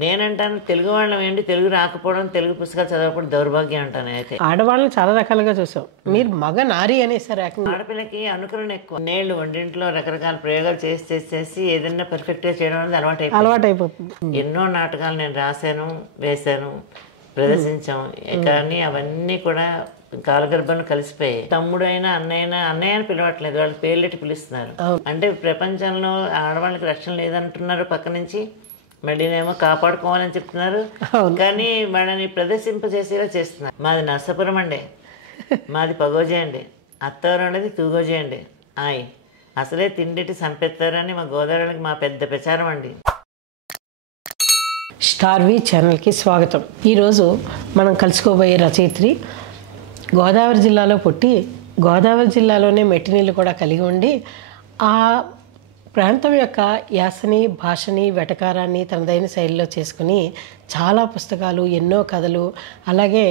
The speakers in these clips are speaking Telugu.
నేనంటాను తెలుగు వాళ్ళం ఏంటి, తెలుగు రాకపోవడం, తెలుగు పుస్తకాలు చదవకపోవడం దౌర్భాగ్యం అంటాను. అయితే ఆడవాళ్ళని చాలా రకాలుగా చూసాం, మీరు మగ నారి అనేసారు. ఆడపిల్లకి అనుకరణ ఎక్కువ. నేళ్ళు వంటింట్లో రకరకాల ప్రయోగాలు చేసి ఏదైనా పర్ఫెక్ట్గా చేయడం అనేది అలవాటైపోతుంది. ఎన్నో నాటకాలు నేను రాశాను, వేశాను, ప్రదర్శించాం. కానీ అవన్నీ కూడా కాలగర్భంలో కలిసిపోయాయి. తమ్ముడైనా అన్నయ్య అని పిలవట్లేదు, వాళ్ళు పేర్లెట్టి పిలుస్తున్నారు. అంటే ప్రపంచంలో ఆడవాళ్ళకి రక్షణ లేదంటున్నారు పక్క నుంచి, మళ్ళీనేమో కాపాడుకోవాలని చెప్తున్నారు. కానీ వాళ్ళని ప్రదర్శింపజేసేలా చేస్తున్నారు. మాది నర్సాపురం అండి, మాది పగోజే అండి, అత్తవారు అనేది తూగోజే అండి. అసలే తిండిటి సంపెత్తారని మా గోదావరికి మా పెద్ద ప్రచారం అండి. స్టార్ వి ఛానల్కి స్వాగతం. ఈరోజు మనం కలుసుకోబోయే రచయిత్రి గోదావరి జిల్లాలో పుట్టి గోదావరి జిల్లాలోనే మెట్టినీళ్ళు కూడా కలిగి ఉండి ఆ ప్రాంతం యొక్క యాసని, భాషని, వెటకారాన్ని తనదైన శైలిలో చేసుకుని చాలా పుస్తకాలు, ఎన్నో కథలు, అలాగే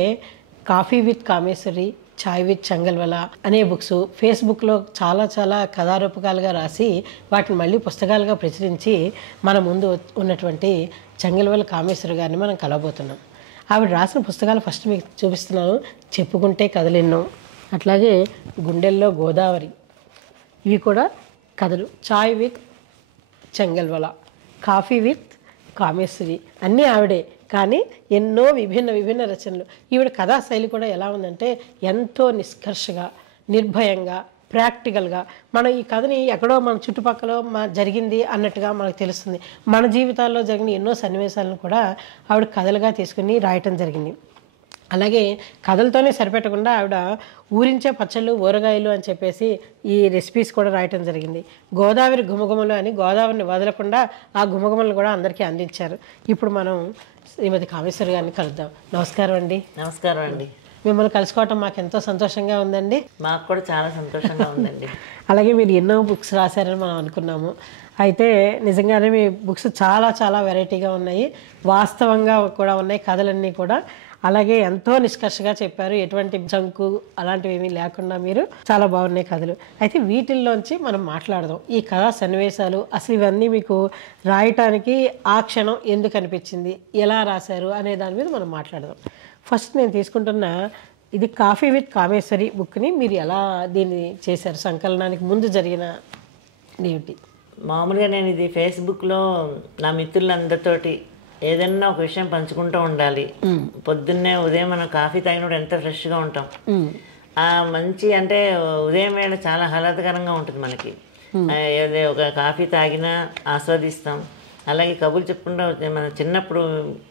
coffee with Kameswari, chai with Chengalvala అనే బుక్స్ ఫేస్బుక్లో చాలా కథారూపకాలుగా రాసి వాటిని మళ్ళీ పుస్తకాలుగా ప్రచురించి మన ముందు ఉన్నటువంటి చెంగల్వల కామేశ్వరి గారిని మనం కలవబోతున్నాం. ఆవిడ రాసిన పుస్తకాలు ఫస్ట్ మీకు చూపిస్తున్నాను. చెప్పుకుంటే కథలెన్నో, అట్లాగే గుండెల్లో గోదావరి, ఇవి కూడా కథలు. చాయ్ విత్ చెంగల్వల, కాఫీ విత్ కామేశ్వరి అన్నీ ఆవిడే. కానీ ఎన్నో విభిన్న రచనలు. ఈవిడ కథా శైలి కూడా ఎలా ఉందంటే ఎంతో నిష్కర్షగా, నిర్భయంగా, ప్రాక్టికల్గా మనం ఈ కథని ఎక్కడో మన చుట్టుపక్కల జరిగింది అన్నట్టుగా మనకు తెలుస్తుంది. మన జీవితాల్లో జరిగిన ఎన్నో సన్నివేశాలను కూడా ఆవిడ కథలుగా తీసుకుని రాయటం జరిగింది. అలాగే కథలతోనే సరిపెట్టకుండా ఆవిడ ఊరించే పచ్చళ్ళు, ఊరగాయలు అని చెప్పేసి ఈ రెసిపీస్ కూడా రాయటం జరిగింది. గోదావరి గుమగుమలు అని గోదావరిని వదలకుండా ఆ గుమగుమలు కూడా అందరికీ అందించారు. ఇప్పుడు మనం శ్రీమతి కామేశ్వరి గారిని కలుద్దాం. నమస్కారం అండి. నమస్కారం అండి. మిమ్మల్ని కలుసుకోవటం మాకు ఎంతో సంతోషంగా ఉందండి. మాకు కూడా చాలా సంతోషంగా ఉందండి. అలాగే మీరు ఎన్నో బుక్స్ రాశారని మనం అనుకున్నాము. అయితే నిజంగానే మీ బుక్స్ చాలా వెరైటీగా ఉన్నాయి, వాస్తవంగా కూడా ఉన్నాయి కథలన్నీ కూడా. అలాగే ఎంతో నిష్కర్షగా చెప్పారు, ఎటువంటి జంకు అలాంటివి ఏమీ లేకుండా మీరు చాలా బాగున్నాయి కథలు. అయితే వీటిల్లోంచి మనం మాట్లాడదాం. ఈ కథా సన్నివేశాలు అసలు ఇవన్నీ మీకు రాయటానికి ఆ క్షణం ఎందుకు అనిపించింది, ఎలా రాశారు అనే దాని మీద మనం మాట్లాడదాం. ఫస్ట్ నేను తీసుకుంటున్న ఇది కాఫీ విత్ కామేశ్వరి బుక్ని మీరు ఎలా దీన్ని చేశారు, సంకలనానికి ముందు జరిగిన ఏమిటి? మామూలుగా నేను ఇది ఫేస్బుక్లో నా మిత్రులందరితోటి ఏదన్నా ఒక విషయం పంచుకుంటూ ఉండాలి. పొద్దున్నే ఉదయం మనం కాఫీ తాగినప్పుడు ఎంత ఫ్రెష్గా ఉంటాం. ఆ మంచి అంటే ఉదయం వేళ చాలా ఆహ్లాదకరంగా ఉంటుంది మనకి. ఒక కాఫీ తాగినా ఆస్వాదిస్తాం. అలాగే కబుర్లు చెప్పుకుంటూ మన చిన్నప్పుడు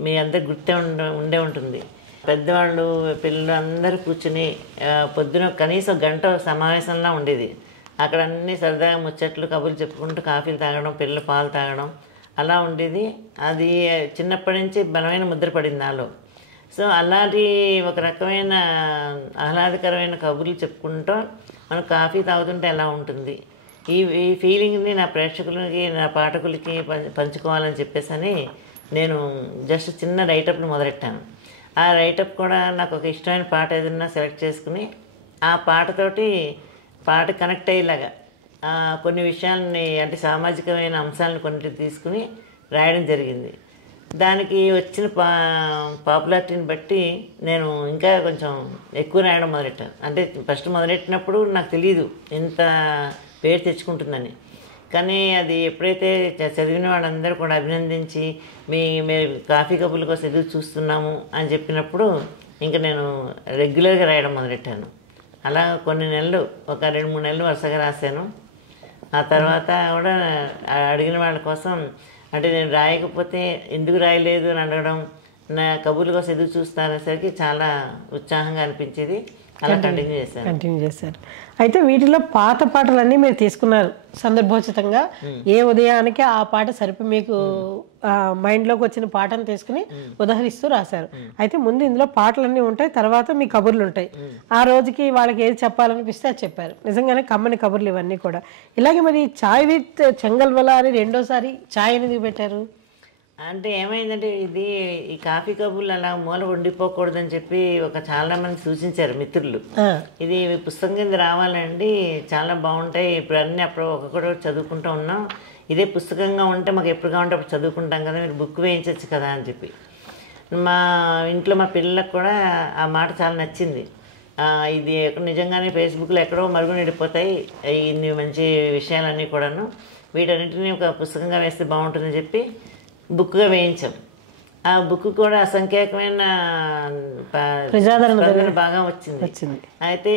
మీ అందరు గుర్తే ఉండే ఉంటుంది. పెద్దవాళ్ళు, పిల్లలు అందరూ కూర్చుని పొద్దున కనీసం గంట సమావేశంలా ఉండేది. అక్కడ అన్నీ సరదాగా ముచ్చట్లు, కబుర్లు చెప్పుకుంటూ కాఫీలు తాగడం, పిల్లలు పాలు తాగడం అలా ఉండేది. అది చిన్నప్పటి నుంచి బలమైన ముద్ర పడింది నాలో. సో అలాంటి ఒక రకమైన ఆహ్లాదకరమైన కబుర్లు చెప్పుకుంటూ మనం కాఫీ తాగుతుంటే ఎలా ఉంటుంది, ఈ ఫీలింగ్ని నా ప్రేక్షకులకి, నా పాఠకులకి పంచుకోవాలని చెప్పేసి నేను జస్ట్ చిన్న రైటప్ని మొదలెట్టాను. ఆ రైటప్ కూడా నాకు ఒక ఇష్టమైన పాట ఏదన్నా సెలెక్ట్ చేసుకుని ఆ పాట కనెక్ట్ అయ్యేలాగా కొన్ని విషయాలని, అంటే సామాజికమైన అంశాలను కొన్ని తీసుకుని రాయడం జరిగింది. దానికి వచ్చిన పాపులారిటీని బట్టి నేను ఇంకా కొంచెం ఎక్కువ రాయడం మొదలెట్టాను. అంటే ఫస్ట్ మొదలెట్టినప్పుడు నాకు తెలియదు ఎంత పేరు తెచ్చుకుంటుందని. కానీ అది ఎప్పుడైతే చదివిన వాళ్ళందరూ కూడా అభినందించి మేము కాఫీ కప్పుల కోసం ఎదురు చూస్తున్నాము అని చెప్పినప్పుడు ఇంకా నేను రెగ్యులర్గా రాయడం మొదలెట్టాను. అలా కొన్ని నెలలు, ఒక 2-3 నెలలు వరుసగా రాశాను. ఆ తర్వాత కూడా అడిగిన వాళ్ళ కోసం, అంటే నేను రాయకపోతే ఎందుకు రాయలేదు అని అడగడం, నా కబుర్ల కోసం ఎదురు చూస్తానేసరికి చాలా ఉత్సాహంగా అనిపించేది. అలా కంటిన్యూ చేశారు. అయితే వీటిలో పాత పాటలన్నీ మీరు తీసుకున్నారు సందర్భోచితంగా. ఏ ఉదయానికి ఆ పాట సరిపోయి మీకు మైండ్లోకి వచ్చిన పాటను తీసుకుని ఉదహరిస్తూ రాశారు. అయితే ముందు ఇందులో పాటలన్నీ ఉంటాయి, తర్వాత మీ కబుర్లు ఉంటాయి. ఆ రోజుకి వాళ్ళకి ఏది చెప్పాలనిపిస్తే అది చెప్పారు. నిజంగానే కమ్మని కబుర్లు ఇవన్నీ కూడా. ఇలాగే మరి చాయ్ విత్ చెంగల్వల అని రెండోసారి చాయ్ అనేది పెట్టారు. అంటే ఏమైందంటే ఈ కాఫీ కబుర్లు అలా మూల ఉండిపోకూడదని చెప్పి చాలా మంది సూచించారు మిత్రులు. ఇది పుస్తకం కింద రావాలండి, చాలా బాగుంటాయి. ఇప్పుడు అన్నీ అప్పుడు ఒక్కొక్కటి చదువుకుంటూ ఉన్నాం. ఇదే పుస్తకంగా ఉంటే మాకు ఎప్పుడు కావాలంటే అప్పుడు చదువుకుంటాం కదా, మీరు బుక్ వేయించవచ్చు కదా అని చెప్పి. మా ఇంట్లో మా పిల్లలకు కూడా ఆ మాట చాలా నచ్చింది. ఇది నిజంగానే ఫేస్బుక్లో ఎక్కడో మరుగునడిపోతాయి ఇన్ని మంచి విషయాలన్నీ కూడాను, వీటన్నిటిని ఒక పుస్తకంగా వేస్తే బాగుంటుందని చెప్పి బుక్గా వేయించాం. ఆ బుక్ కూడా అసంఖ్యాకమైన ప్రజాదరణ బాగా వచ్చింది. అయితే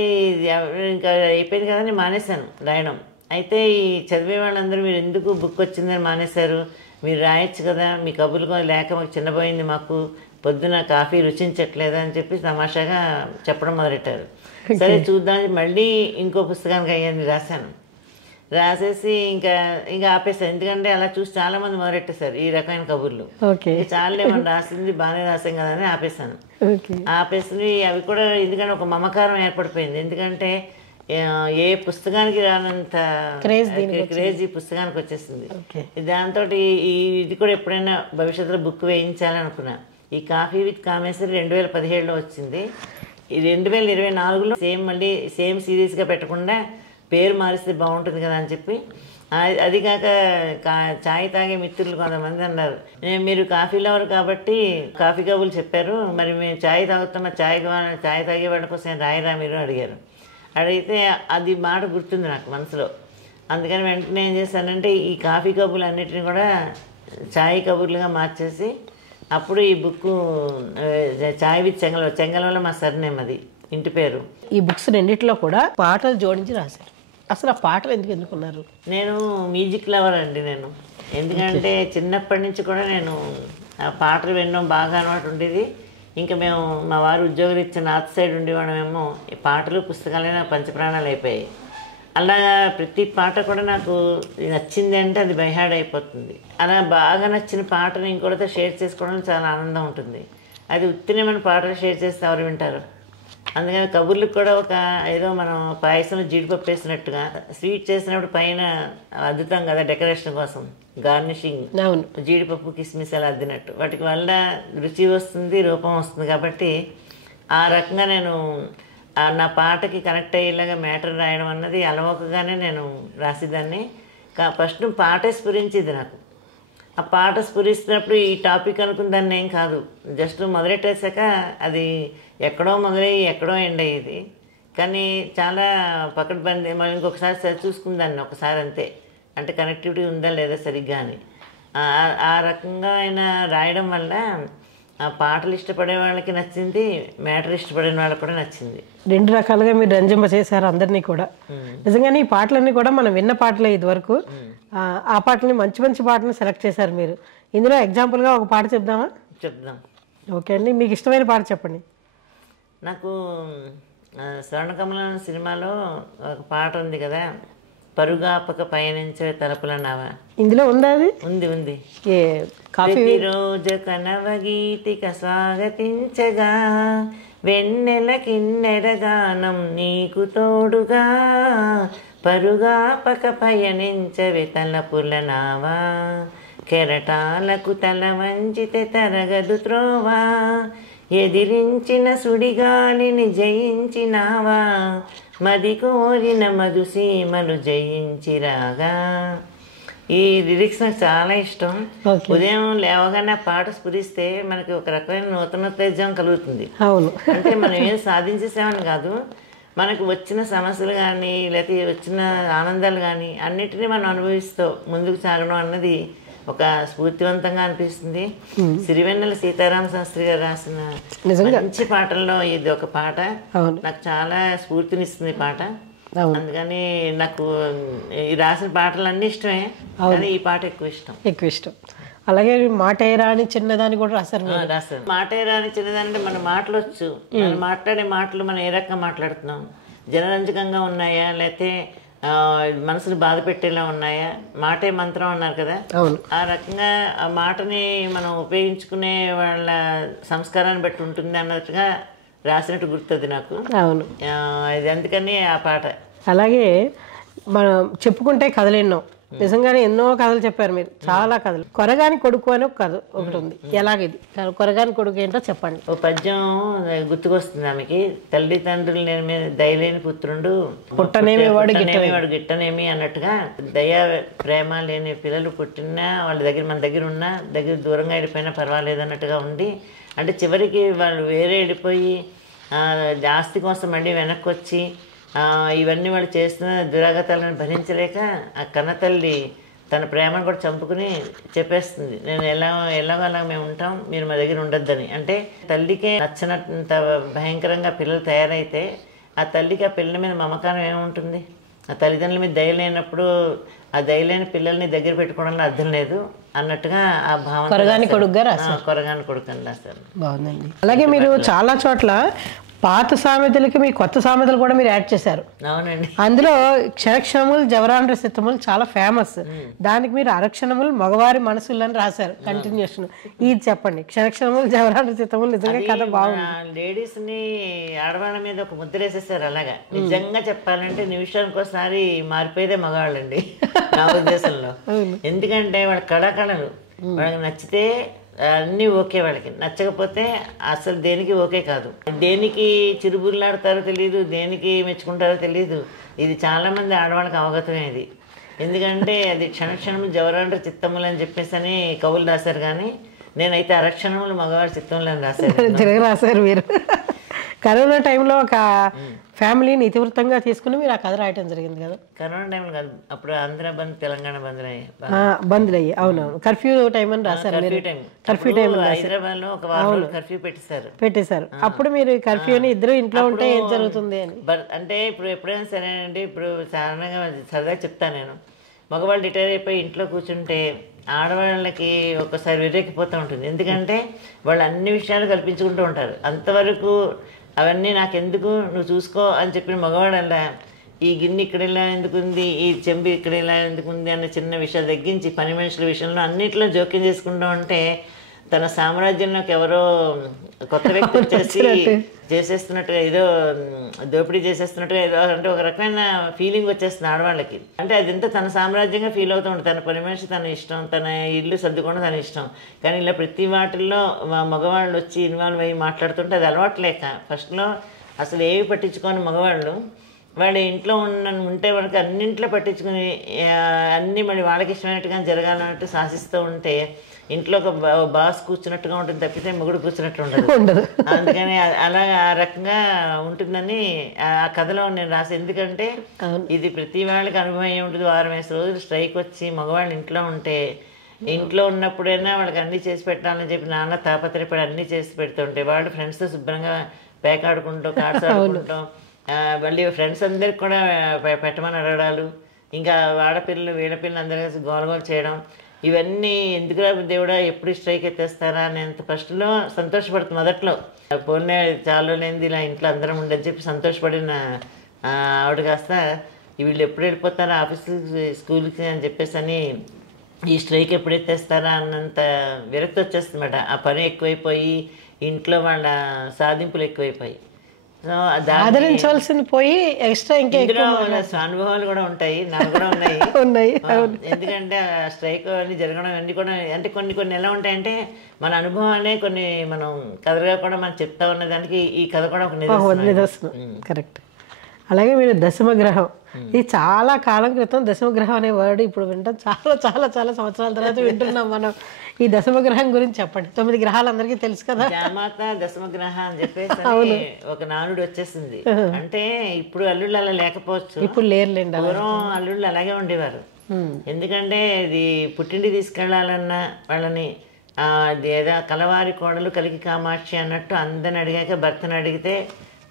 ఇంకా అయిపోయింది కదా అని మానేశాను రాయడం. అయితే ఈ చదివే వాళ్ళందరూ మీరు ఎందుకు బుక్ వచ్చిందని మానేశారు, మీరు రాయొచ్చు కదా, మీ కబుర్లు లేక మాకు చిన్నపోయింది, మాకు పొద్దున కాఫీ రుచించట్లేదు అని చెప్పి తమాషాగా చెప్పడం మొదలెట్టారు. సరే చూద్దామని మళ్ళీ ఇంకో పుస్తకానికి అయ్యింది రాశాను. రాసేసి ఇంకా ఆపేస్తాను. ఎందుకంటే అలా చూసి చాలా మంది మొదలెట్టేశారు ఈ రకమైన కబుర్లు. చాలానే మనం రాసింది బాగానే రాసాం కదా అని ఆపేసాను. ఆపేసి అవి కూడా ఎందుకంటే ఒక మమకారం ఏర్పడిపోయింది. ఎందుకంటే ఏ పుస్తకానికి రానంత క్రేజ్ ఈ పుస్తకానికి వచ్చేసింది. దాంతో ఇది కూడా ఎప్పుడైనా భవిష్యత్తులో బుక్ వేయించాలనుకున్నా. ఈ కాఫీ విత్ కామేశ్వరి 2017లో వచ్చింది. ఈ 2024లో మళ్ళీ సేమ్ సిరీస్గా పెట్టకుండా పేరు మారిస్తే బాగుంటుంది కదా అని చెప్పి, అది కాక చాయ్ తాగే మిత్రులు కొంతమంది అన్నారు, మీరు కాఫీ లవర్ కాబట్టి కాఫీ కబుర్లు చెప్పారు, మరి మేము చాయ్ తాగుతామా, చాయ్ తాగే వాళ్ళ కోసం రాయరా మీరు అడిగారు. అడిగితే అది మాట గుర్తుంది నాకు మనసులో. అందుకని వెంటనే ఏం చేశానంటే ఈ కాఫీ కబుర్లు అన్నిటిని కూడా చాయ్ కబుర్లుగా మార్చేసి అప్పుడు ఈ బుక్ చాయ్ విత్ చెంగల మా సర్నేమ్, అది ఇంటి పేరు. ఈ బుక్స్ రెండిట్లో కూడా పాటలు జోడించి రాశారు. అసలు ఆ పాటలు ఎందుకు ఎన్నుకున్నారు? నేను మ్యూజిక్ లవర్ అండి. నేను ఎందుకంటే చిన్నప్పటి నుంచి కూడా నేను ఆ పాటలు వినడం బాగా అలవాటు ఉండేది. ఇంకా మేము మా వారు ఉద్యోగరీత్యా నార్త్ సైడ్ ఉండేవాళ్ళమేమో ఈ పాటలు పుస్తకాలే నా పంచప్రాణాలు అయిపోయాయి. అలాగా ప్రతి పాట కూడా నాకు నచ్చింది అంటే అది బైహార్డ్ అయిపోతుంది. అలా బాగా నచ్చిన పాటను ఇంకోటితో షేర్ చేసుకోవడం చాలా ఆనందం ఉంటుంది. అది ఉత్తినమైన పాటలు షేర్ చేస్తే ఎవరు వింటారు? అందుకని కబుర్లకు కూడా ఒక ఏదో మనం పాయసంలో జీడిపప్పు వేసినట్టుగా స్వీట్ చేసినప్పుడు పైన అద్దుతాం కదా డెకరేషన్ కోసం, గార్నిషింగ్, జీడిపప్పు కిస్మిస్ అలా అద్దినట్టు, వాటికి వల్ల రుచి వస్తుంది, రూపం వస్తుంది. కాబట్టి ఆ రకంగా నేను నా పాటకి కనెక్ట్ అయ్యేలాగా మ్యాటర్ రాయడం అన్నది అలవోకగానే నేను రాసేదాన్ని. ఫస్ట్ పాట స్ఫురించింది నాకు. ఆ పాట స్ఫురిస్తున్నప్పుడు ఈ టాపిక్ అనుకున్న దాన్ని ఏం కాదు, జస్ట్ మొదలెట్టేశాక అది ఎక్కడో మొదలయ్యి ఎక్కడో ఎండ్ అయ్యేది. కానీ చాలా పకడ్బందీ, మనం ఇంకొకసారి సరి చూసుకుందాన్ని ఒకసారి అంతే, అంటే కనెక్టివిటీ ఉందా లేదా సరిగ్గా అని. ఆ రకంగా ఆయన రాయడం వల్ల ఆ పాటలు ఇష్టపడే వాళ్ళకి నచ్చింది, మ్యాటర్ ఇష్టపడిన వాళ్ళకి కూడా నచ్చింది. రెండు రకాలుగా మీరు రంజింప చేశారు అందరినీ కూడా. నిజంగానే ఈ పాటలన్నీ కూడా మనం విన్న పాటలే ఇదివరకు. ఆ పాటలని మంచి మంచి పాటలను సెలెక్ట్ చేశారు మీరు. ఇందులో ఎగ్జాంపుల్గా ఒక పాట చెప్దామా? చెప్దాం. ఓకే అండి, మీకు ఇష్టమైన పాట చెప్పండి. నాకు స్వర్ణకమలం సినిమాలో ఒక పాట ఉంది కదా, పరుగాపక పయనించే తలపుల నావా, ఇందులో ఉందా? అది ఉంది. ప్రతిరోజు కనవగీతిక స్వాగతించగా, వెన్నెల కిన్నెర గానం నీకు తోడుగా, పరుగాపక పయనించవే తలపుల నావా, కెరటాలకు తల వంచితే తరగదు త్రోవా, ఎదిరించిన సుడిగాలిని జయించినావా, మది కోరిన మధుసీమలు జయించిరాగా. ఈ లిరిక్స్ నాకు చాలా ఇష్టం. ఉదయం లేవగానే పాట స్ఫురిస్తే మనకి ఒక రకమైన నూతనోత్తేజం కలుగుతుంది. అంటే మనం ఏం సాధించేసామని కాదు, మనకు వచ్చిన సమస్యలు కానీ లేకపోతే వచ్చిన ఆనందాలు కానీ అన్నిటినీ మనం అనుభవిస్తూ ముందుకు సాగడం అన్నది ఒక స్ఫూర్తివంతంగా అనిపిస్తుంది. సిరివెన్నెల సీతారామ శాస్త్రి గారు రాసిన మంచి పాటల్లో ఇది ఒక పాట. నాకు చాలా స్ఫూర్తినిస్తుంది పాట. అందుకని నాకు ఈ రాసిన పాటలన్నీ ఇష్టమే, కానీ ఈ పాట ఎక్కువ ఇష్టం. అలాగే మాటే రాని చిన్నదాన్ని కూడా రాశారు. మాటే రాని చిన్నదాని అంటే మన మాటలు వచ్చు, మనం మాట్లాడే మాటలు మనం ఏ రకంగా మాట్లాడుతున్నాం, జనరంజకంగా ఉన్నాయా లేకపోతే మనసును బాధ పెట్టేలా ఉన్నాయా, మాటే మంత్రం అన్నారు కదా, ఆ రకంగా ఆ మాటని మనం ఉపయోగించుకునే వాళ్ళ సంస్కారాన్ని బట్టి ఉంటుంది అన్నట్టుగా రాసినట్టు గుర్తుంది నాకు. ఇది అందుకని ఆ పాట. అలాగే మనం చెప్పుకుంటే కథలెన్నో, నిజంగానే ఎన్నో కథలు చెప్పారు మీరు, చాలా కథలు. కొరగాని కొడుకు అని ఒక కథ ఒకటి ఉంది, ఎలాగిది కొరగాని కొడుకు ఏంటో చెప్పండి. ఓ పద్యం గుర్తుకొస్తుంది ఆమెకి. తల్లిదండ్రులు నేను మీద దయలేని పుత్రుడు పుట్టనేమి వాడు గిట్టనేమి అన్నట్టుగా దయ ప్రేమ లేని పిల్లలు పుట్టినా వాళ్ళ దగ్గర మన దగ్గర ఉన్నా దగ్గర దూరంగా వెళ్ళిపోయినా పర్వాలేదు అన్నట్టుగా ఉంది. అంటే చివరికి వాళ్ళు వేరే వెళ్ళిపోయి ఆస్తి కోసం మళ్ళీ వెనక్కి వచ్చి ఇవన్నీ వాళ్ళు చేస్తున్న దురాగతాలను భరించలేక ఆ కన్నతల్లి తన ప్రేమను కూడా చంపుకుని చెప్పేస్తుంది, నేను ఎలాగో అలా మేము ఉంటాం, మీరు మా దగ్గర ఉండొద్దని. అంటే తల్లికే నచ్చినంత భయంకరంగా పిల్లలు తయారైతే ఆ తల్లికి ఆ పిల్లల మీద మమకారం ఏముంటుంది? ఆ తల్లిదండ్రుల మీద దయ లేనప్పుడు ఆ దయలేని పిల్లల్ని దగ్గర పెట్టుకోవడంలో అర్థం లేదు అన్నట్టుగా ఆ భావన కొరగాని కొడుకుగా రాశారు. కొరగాని కొడుకు అని రాశారు. బాగుందండి. అలాగే మీరు చాలా చోట్ల పాత సామెతలకి మీ కొత్త సామెతలు కూడా మీరు యాడ్ చేశారు. అవునండి. అందులో క్షణక్షణములు జవరాండ్ర సిద్ధములు చాలా ఫేమస్. దానికి మీరు అరక్షణములు మగవారి మనసులని రాశారు కంటిన్యూషన్. ఇది చెప్పండి, క్షణక్షణములు జవరాండ్ర సిద్ధములు. నిజంగా కథ బాగుంది. లేడీస్ ని ఆడవాళ్ళ మీద ఒక ముద్ర వేసేసారు. అలాగా నిజంగా చెప్పాలంటే నిమిషానికి ఒకసారి మారిపోయేదే మగవాళ్ళండి నా ఉద్దేశంలో. ఎందుకంటే వాళ్ళ కళాకళలు వాళ్ళకి నచ్చితే అన్నీ ఓకే, వాళ్ళకి నచ్చకపోతే అసలు దేనికి ఓకే కాదు. దేనికి చిరుబుర్లాడతారో తెలియదు, దేనికి మెచ్చుకుంటారో తెలియదు. ఇది చాలామంది ఆడవాళ్ళకి అవగతమే ఇది. ఎందుకంటే అది క్షణక్షణము జవరాండ్ర చిత్తములు అని చెప్పేసి అని కవులు రాశారు, కానీ నేనైతే అరక్షణములు మగవాడి చిత్తంలో రాశారు మీరు. కరోనా టైంలో ఒక ఫ్యామిలీని ఇతివృత్తంగా తీసుకుని మీరు ఆ కథ రాయటం జరిగింది కదా. కరోనా టైంలో కాదు, అప్పుడు ఆంధ్ర బంద్, తెలంగాణ బంద్లు అయ్యి. అవునవును, కర్ఫ్యూ టైం అని రాశారు. కర్ఫ్యూ టైం హైదరాబాద్ లో ఒక వారం కర్ఫ్యూ పెట్టేశారు. అప్పుడు మీరు కర్ఫ్యూని ఇద్దరు ఇంట్లో ఉంటే ఏం జరుగుతుంది అని. అంటే ఇప్పుడు ఎప్పుడైనా సరే అండి, ఇప్పుడు సాధారణంగా సరదాగా చెప్తాను నేను, మగవాళ్ళు రిటైర్ అయిపోయి ఇంట్లో కూర్చుంటే ఆడవాళ్ళకి ఒక్కసారి విరేకిపోతూ ఉంటుంది. ఎందుకంటే వాళ్ళు అన్ని విషయాలు కల్పించుకుంటూ ఉంటారు. అంతవరకు అవన్నీ నాకెందుకు, నువ్వు చూసుకో అని చెప్పిన మగవాడల్లా ఈ గిన్నె ఇక్కడ ఇలా ఎందుకుంది, ఈ చెంబు ఇక్కడ ఇలా ఎందుకుంది అన్న చిన్న విషయాలు తగ్గించి పని మనుషుల విషయంలో అన్నింటిలో జోక్యం చేసుకుంటూ ఉంటే తన సామ్రాజ్యంలోకి ఎవరో కొత్త వ్యక్తి వచ్చేసి చేసేస్తున్నట్టుగా, ఏదో దోపిడీ చేసేస్తున్నట్టుగా, ఏదో అంటే ఒక రకమైన ఫీలింగ్ వచ్చేస్తుంది ఆడవాళ్ళకి. అంటే అదంతా తన సామ్రాజ్యంగా ఫీల్ అవుతూ ఉంటుంది. తన పని మనిషి తన ఇష్టం, తన ఇల్లు సర్దుకోవడం తన ఇష్టం. కానీ ఇలా ప్రతి వాటిల్లో మగవాళ్ళు వచ్చి ఇన్వాల్వ్ అయ్యి మాట్లాడుతుంటే అది అలవాట్లేక ఫస్ట్లో అసలు ఏవి పట్టించుకొని మగవాళ్ళు వాళ్ళ ఇంట్లో ఉంటే వాళ్ళకి అన్నింట్లో పట్టించుకుని అన్నీ మళ్ళీ వాళ్ళకి ఇష్టమైనట్టుగా జరగాలన్నట్టు శాసిస్తూ ఉంటే ఇంట్లో ఒక బాస్ కూర్చున్నట్టుగా ఉంటుంది తప్పితే మొగుడు కూర్చున్నట్టు ఉండదు. అందుకని అలా ఆ రకంగా ఉంటుందని ఆ కథలో నేను రాసి. ఎందుకంటే ఇది ప్రతి వాళ్ళకి అనుభవం అయ్యి ఉంటుంది. 6 రోజులు స్ట్రైక్ వచ్చి మగవాళ్ళు ఇంట్లో ఉంటే, ఇంట్లో ఉన్నప్పుడైనా వాళ్ళకి అన్నీ చేసి పెట్టాలని చెప్పి నాన్న తాపత్రయపడి అన్నీ చేసి పెడుతుంటే వాళ్ళు ఫ్రెండ్స్తో శుభ్రంగా పేకాడుకుంటాం, కార్డ్స్ ఆడుకుంటాం, మళ్ళీ ఫ్రెండ్స్ అందరికి కూడా పెట్టమని అడగడాలు, ఇంకా ఆడపిల్లలు వీళ్ళపిల్లలు అందరూ కలిసి గోలగోలు చేయడం, ఇవన్నీ ఎందుకురా దేవుడా ఎప్పుడు స్ట్రైక్ ఎత్తేస్తారా అని ఎంత ఫస్ట్లో సంతోషపడుతుంది. మొదట్లో పోనీ చాలా లేనిది ఇలా ఇంట్లో అందరం ఉండని చెప్పి సంతోషపడిన ఆవిడ కాస్త వీళ్ళు ఎప్పుడు వెళ్ళిపోతారా ఆఫీస్కి స్కూల్కి అని చెప్పేసి అని ఈ స్ట్రైక్ ఎప్పుడు ఎత్తేస్తారా అన్నంత విరక్తి వచ్చేస్తుంది అన్నమాట. ఆ పని ఎక్కువైపోయి ఇంట్లో వాళ్ళ సాధింపులు ఎక్కువైపోయి ఆదరించవలసింది పోయి ఎక్స్ట్రా ఇంకా అనుభవాలు కూడా ఉంటాయి, నాకు కూడా ఉన్నాయి. ఎందుకంటే స్ట్రైక్ అన్ని జరగడం అన్ని కూడా అంటే కొన్ని ఎలా ఉంటాయంటే మన అనుభవాలే కొన్ని మనం కథగా కూడా మనం చెప్తా ఉన్న దానికి ఈ కథ కూడా ఒక నిదర్శనం. కరెక్ట్. అలాగే మీరు దశమగ్రహం, ఇది చాలా కాలం క్రితం దశమగ్రహం అనే వర్డ్ ఇప్పుడు వింటాం, చాలా చాలా చాలా సంవత్సరాల తర్వాత వింటున్నాం మనం. ఈ దశమగ్రహం గురించి చెప్పండి. 9 గ్రహాలు అందరికీ తెలుసు కదా. జామాత దశమగ్రహ అని చెప్పేసి ఒక నానుడు వచ్చేసింది. అంటే ఇప్పుడు అల్లుళ్ళు అలా లేకపోవచ్చు, ఇప్పుడు లేరులేండి. పూర్వం అల్లుళ్ళు అలాగే ఉండేవారు. ఎందుకంటే ఇది పుట్టింటి తీసుకెళ్లాలన్నా వాళ్ళని ఏదో కలవారి కోడలు కలిగి కామాక్షి అన్నట్టు అందరిని అడిగాక భర్తను అడిగితే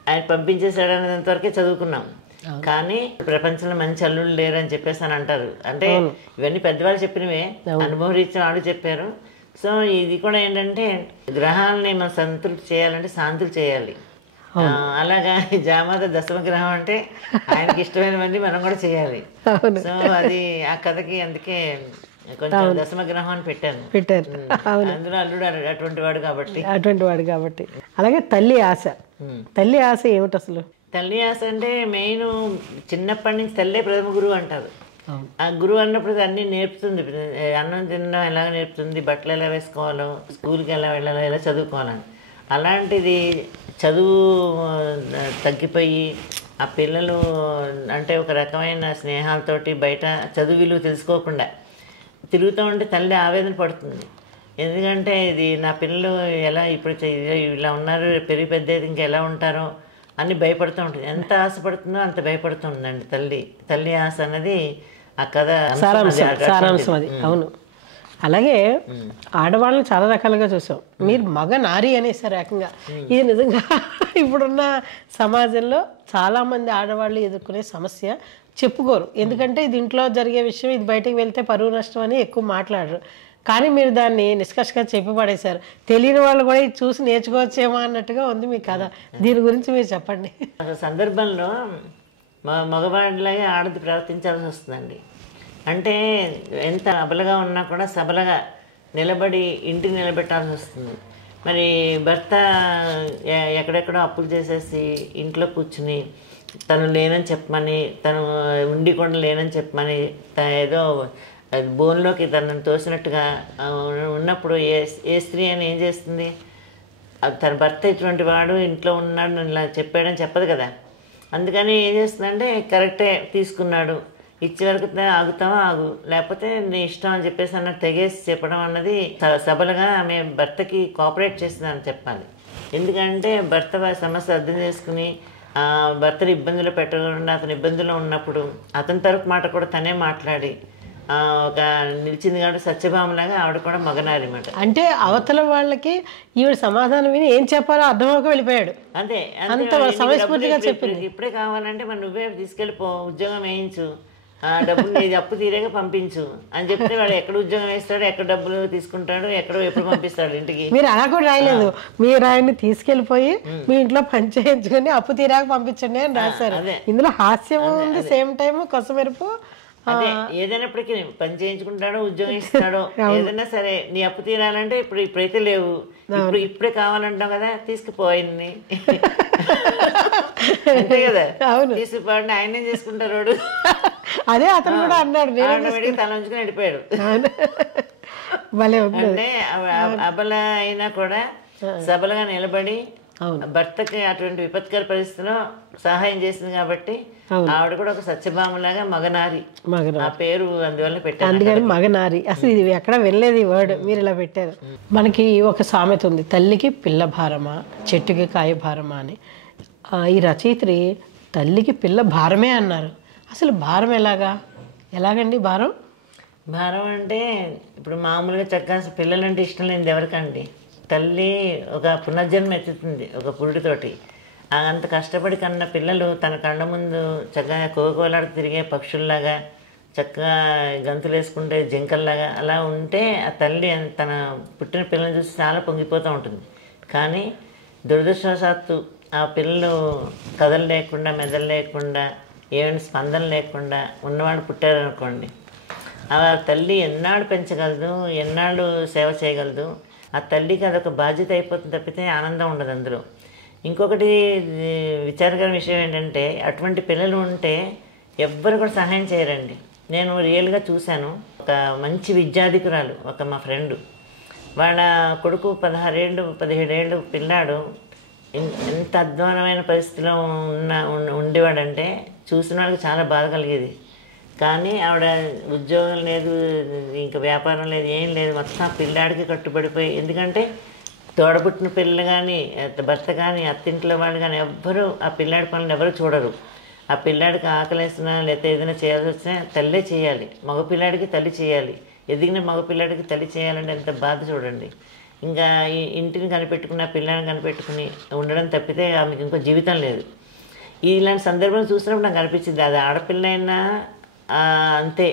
ఆయన పంపించేశాడు అనేంతవరకే చదువుకున్నాం. కానీ ప్రపంచంలో మంచి అల్లుళ్ళు లేరని చెప్పేసి అని అంటారు. అంటే ఇవన్నీ పెద్దవాళ్ళు చెప్పినవే, అనుభవం రీత్యా వాళ్ళు చెప్పారు. సో ఇది కూడా ఏంటంటే గ్రహాలని మనం సంతృప్తి చేయాలంటే శాంతులు చేయాలి. అలాగా జామాత దశమగ్రహం అంటే ఆయనకి ఇష్టమైనవన్నీ మనం కూడా చేయాలి. సో అది ఆ కథకి అందుకే కొంచెం దశమగ్రహం అని పెట్టారు. అందులో అల్లుడు అటువంటి వాడు కాబట్టి. అలాగే తల్లి ఆశ, తల్లి ఆశ ఏమిటి అసలు? తల్లి ఆశ అంటే మెయిన్ చిన్నప్పటి నుంచి తల్లే ప్రథమ గురువు అంటారు. ఆ గురువు అన్నప్పుడు అన్నీ నేర్పుతుంది. అన్నం తినడం ఎలా నేర్పుతుంది, బట్టలు ఎలా వేసుకోవాలో, స్కూల్కి ఎలా వెళ్ళాలో, ఎలా చదువుకోవాలని. అలాంటిది చదువు తగ్గిపోయి ఆ పిల్లలు అంటే ఒక రకమైన స్నేహాలతోటి బయట చదువు విలువ తెలుసుకోకుండా తిరుగుతూ ఉంటే తల్లి ఆవేదన పడుతుంది. ఎందుకంటే ఇది నా పిల్లలు ఎలా ఇప్పుడు ఇలా ఉన్నారు, పెరిగి పెద్ద ఇంకా ఎలా ఉంటారో అని భయపడుతూ ఉంటుంది. ఎంత ఆశపడుతుందో అంత భయపడుతుందండి తల్లి ఆశ అన్నది ఆ కథ సారాంశం అది. అవును. అలాగే ఆడవాళ్ళని చాలా రకాలుగా చూసాం. మీరు మగ నారి అనేసారు ఏకంగా. ఇది నిజంగా ఇప్పుడున్న సమాజంలో చాలామంది ఆడవాళ్ళు ఎదుర్కొనే సమస్య. చెప్పుకోరు, ఎందుకంటే ఇది ఇంట్లో జరిగే విషయం, ఇది బయటకు వెళ్తే పరువు నష్టం అని ఎక్కువ మాట్లాడరు. కానీ మీరు దాన్ని నిష్కర్షగా చెప్పి పడేశారు. తెలియని వాళ్ళు కూడా ఇది చూసి నేర్చుకోవచ్చేమో అన్నట్టుగా ఉంది మీ కథ. దీని గురించి మీరు చెప్పండి. సందర్భంలో మగవాడిలాగే ఆడది ప్రవర్తించాల్సి వస్తుందండి. అంటే ఎంత అబలగా ఉన్నా కూడా సబలగా నిలబడి ఇంటిని నిలబెట్టాల్సి వస్తుంది. మరి భర్త ఎక్కడెక్కడో అప్పులు చేసేసి ఇంట్లో కూర్చుని తను లేనని చెప్పమని, తను ఉండి కూడా లేనని చెప్పమని, ఏదో బోన్లోకి తనను తోసినట్టుగా ఉన్నప్పుడు ఏ స్త్రీ అని ఏం చేస్తుంది? తన భర్త ఇటువంటి వాడు ఇంట్లో ఉన్నాడు ఇలా చెప్పాడని చెప్పదు కదా. అందుకని ఏం చేస్తుందంటే కరెక్టే తీసుకున్నాడు, ఇచ్చే వరకు ఆగుతావా ఆగు, లేకపోతే నీ ఇష్టం అని చెప్పేసి అన్నట్టు తెగేసి చెప్పడం అన్నది సబలుగా ఆమె భర్తకి కోఆపరేట్ చేస్తుందని చెప్పాలి. ఎందుకంటే భర్త సమస్య అర్థం చేసుకుని భర్తను ఇబ్బందులు పెట్టకుండా అతను ఇబ్బందుల్లో ఉన్నప్పుడు అతని తరపు మాట కూడా తనే మాట్లాడి ఒక నిలిచింది కాబట్టి సత్యభామలాగా ఆవిడ కూడా మగనారి మాట. అంటే అవతల వాళ్ళకి ఈవిడ సమాధానం విని ఏం చెప్పాలో అర్థమవక వెళ్ళిపోయాడు. అంతే, ఇప్పుడే కావాలంటే మరి నువ్వే తీసుకెళ్ళిపో, ఉద్యోగం వేయించు, డబ్బులు నీది అప్పు తీరేగా పంపించు అని చెప్తే వాడు ఎక్కడ ఉద్యోగం వేస్తాడు, ఎక్కడ డబ్బులు తీసుకుంటాడు, ఎప్పుడు పంపిస్తాడు ఇంటికి. మీరు అలా కూడా రాయలేదు, మీరు ఆయన్ని తీసుకెళ్ళిపోయి మీ ఇంట్లో పని చేయించుకొని అప్పు తీరాక పంపించండి అని రాశారు. ఇందులో హాస్యం ఉంది, సేమ్ టైం కొసమెరుపు. అదే ఏదైనప్పటికీ పని చేయించుకుంటాడో ఉద్యోగం ఇస్తాడో ఏదైనా సరే నీ అప్పు తీరాలంటే ఇప్పుడైతే లేవు, ఇప్పుడే కావాలంటాం కదా, తీసుకుపోయింది అంతే కదా, తీసుకుపోండి ఆయనే చేసుకుంటారు. అదే అతను కూడా అన్నాడు, తల ఉంచుకుని వెళ్ళిపోయాడు. అంటే అబల అయినా కూడా సబలగా నిలబడి భర్తకి అటువంటి విపత్కర పరిస్థితిలో సహాయం చేసింది కాబట్టి ఆవిడ కూడా ఒక సత్యభామలాగా మగనారి ఆ పేరు అందువల్ల పెట్టారు. అందుకని మగనారి. అసలు ఇది ఎక్కడ వెళ్ళలేదు ఈ వర్డ్, మీరు ఇలా పెట్టారు. మనకి ఒక సామెత ఉంది, తల్లికి పిల్ల భారమా చెట్టుకి కాయ భారమా అని. ఈ రచయిత్రి తల్లికి పిల్ల భారమే అన్నారు. అసలు భారం ఎలాగండి భారం? భారం అంటే ఇప్పుడు మామూలుగా చక్కగా పిల్లలంటే ఇష్టం లేనిది ఎవరికండి? తల్లి ఒక పునర్జన్మ ఎత్తుతుంది ఒక పురుడితోటి. అంత కష్టపడి కన్న పిల్లలు తన కళ్ళ ముందు చక్కగా కోకోలాడు తిరిగే పక్షుల్లాగా, చక్కగా గంతులు వేసుకుంటే జింకల్లాగా అలా ఉంటే ఆ తల్లి తన పుట్టిన పిల్లల్ని చూసి చాలా పొంగిపోతూ ఉంటుంది. కానీ దురదృష్టవశాత్తు ఆ పిల్లలు కథలు లేకుండా, మెదలు లేకుండా, ఏమైనా స్పందన లేకుండా ఉన్నవాడు పుట్టారనుకోండి, ఆ తల్లి ఎన్నాళ్ళు పెంచగలదు, ఎన్నాళ్ళు సేవ చేయగలదు. ఆ తల్లికి అదొక బాధ్యత అయిపోతుంది తప్పితే ఆనందం ఉండదు అందులో. ఇంకొకటి విచారకరమైన విషయం ఏంటంటే అటువంటి పిల్లలు ఉంటే ఎవ్వరు కూడా సహాయం చేయరండి. నేను రియల్గా చూశాను. ఒక మంచి విద్యాధికురాలు, మా ఫ్రెండు, వాళ్ళ కొడుకు 16-17 ఏళ్ళు పిల్లాడు ఎంత అధ్వానమైన పరిస్థితిలో ఉండేవాడంటే చూసిన వాళ్ళకి చాలా బాధ కలిగేది. కానీ ఆవిడ ఉద్యోగం లేదు, ఇంకా వ్యాపారం లేదు, ఏం లేదు, మొత్తం ఆ పిల్లాడికి కట్టుబడిపోయి. ఎందుకంటే తోడబుట్టిన పిల్లలు కానీ, భర్త కానీ, అత్తింట్లో వాళ్ళు కానీ ఎవ్వరూ ఆ పిల్లాడి పనులు ఎవరు చూడరు. ఆ పిల్లాడికి ఆకలేసినా లేకపోతే ఏదైనా చేయాల్సి వచ్చినా తల్లే చేయాలి. మగపిల్లాడికి తల్లి చేయాలి. ఎదిగిన మగపిల్లాడికి తల్లి చేయాలంటే ఎంత బాధ చూడండి. ఇంకా ఇంటిని కనిపెట్టుకుని ఆ పిల్లాడిని కనిపెట్టుకుని ఉండడం తప్పితే ఆమెకి ఇంకో జీవితం లేదు. ఇలాంటి సందర్భం చూసినప్పుడు నాకు అనిపించింది, అది ఆడపిల్ల అయినా అంతే.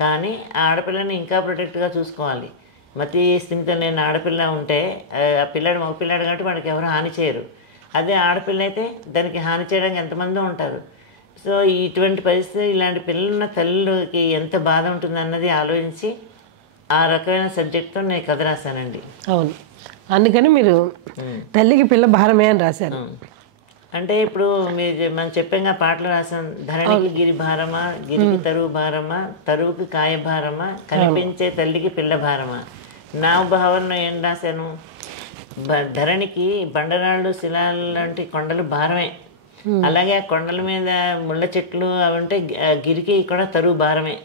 కానీ ఆ ఆడపిల్లని ఇంకా ప్రొటెక్ట్గా చూసుకోవాలి. మతి స్థిమితం లేని ఆడపిల్ల ఉంటే ఆ పిల్లాడు మగపిల్లాడు కాబట్టి వాడికి ఎవరు హాని చేయరు. అదే ఆడపిల్ల అయితే దానికి హాని చేయడానికి ఎంతమందో ఉంటారు. సో ఇటువంటి పరిస్థితి, ఇలాంటి పిల్లలున్న తల్లులకి ఎంత బాధ ఉంటుంది అన్నది ఆలోచించి ఆ రకమైన సబ్జెక్ట్తో నేను కథ రాశానండి. అవును, అందుకని మీరు తల్లికి పిల్ల భారమే అని రాశారు. అంటే ఇప్పుడు మీరు మనం చెప్పాక పాటలు రాసాం, ధరణికి గిరి భారమా, గిరికి తరువు భారమా, తరువుకి కాయ భారమా, కనిపించే తల్లికి పిల్ల భారమా. నా భావనలో ఏం రాశాను, ధరణికి బండరాళ్ళు శిలాలు లాంటి కొండలు భారమే, అలాగే ఆ కొండల మీద ముళ్ళ చెట్లు అవి ఉంటే గిరికి కూడా తరువు భారమే.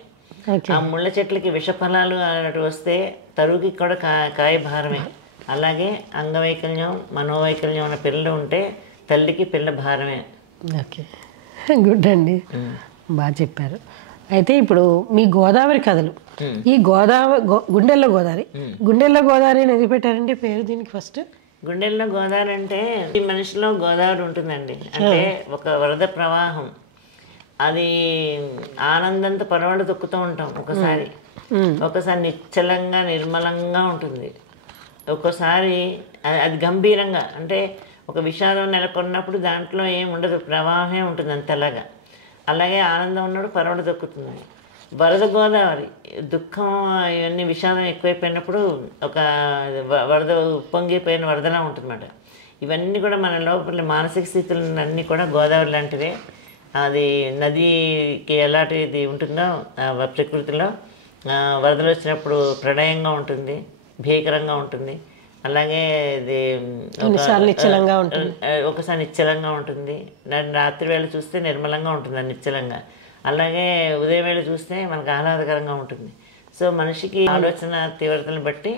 ఆ ముళ్ళ చెట్లకి విషఫలాలు అటు వస్తే తరువుకి కూడా కాయ భారమే. అలాగే అంగవైకల్యం మనోవైకల్యం ఉన్న పిల్లలు ఉంటే తల్లికి పిల్ల భారమే. ఓకే, గుడ్ అండి, బాగా చెప్పారు. అయితే ఇప్పుడు మీ గోదావరి కథలు, ఈ గోదావరి గుండెల్లో గోదావరి, గుండెల్లో గోదావరి అని ఎందుకు పెట్టారండి పేరు దీనికి? ఫస్ట్ గుండెల్లో గోదావరి అంటే ఈ మనిషిలో గోదావరి ఉంటుందండి. అంటే ఒక వరద ప్రవాహం, అది ఆనందంతో పరవళ్ళు తొక్కుతూ ఉంటాం. ఒకసారి నిశ్చలంగా నిర్మలంగా ఉంటుంది, ఒక్కోసారి అది గంభీరంగా, అంటే ఒక విషాదం నెలకొన్నప్పుడు దాంట్లో ఏం ఉండదు, ప్రవాహమే ఉంటుంది అంతలాగా. అలాగే ఆనందం ఉన్నప్పుడు పరవడు దొక్కుతుంది. వరద గోదావరి దుఃఖం ఇవన్నీ విషాదం ఎక్కువైపోయినప్పుడు ఒక వరద ఉప్పొంగిపోయిన వరదలా ఉంటుందన్నమాట. ఇవన్నీ కూడా మన లోపల మానసిక స్థితులన్నీ కూడా గోదావరి లాంటివే. అది నదికి ఎలాంటిది ఉంటుందో ప్రకృతిలో వరదలు వచ్చినప్పుడు ప్రళయంగా ఉంటుంది, భీకరంగా ఉంటుంది. అలాగే ఇది ఒకసారి నిశ్చలంగా ఉంటుంది, రాత్రి వేళ చూస్తే నిర్మలంగా ఉంటుంది అది నిశ్చలంగా. అలాగే ఉదయం వేళ చూస్తే మనకు ఆహ్లాదకరంగా ఉంటుంది. సో మనిషికి ఆలోచన తీవ్రతను బట్టి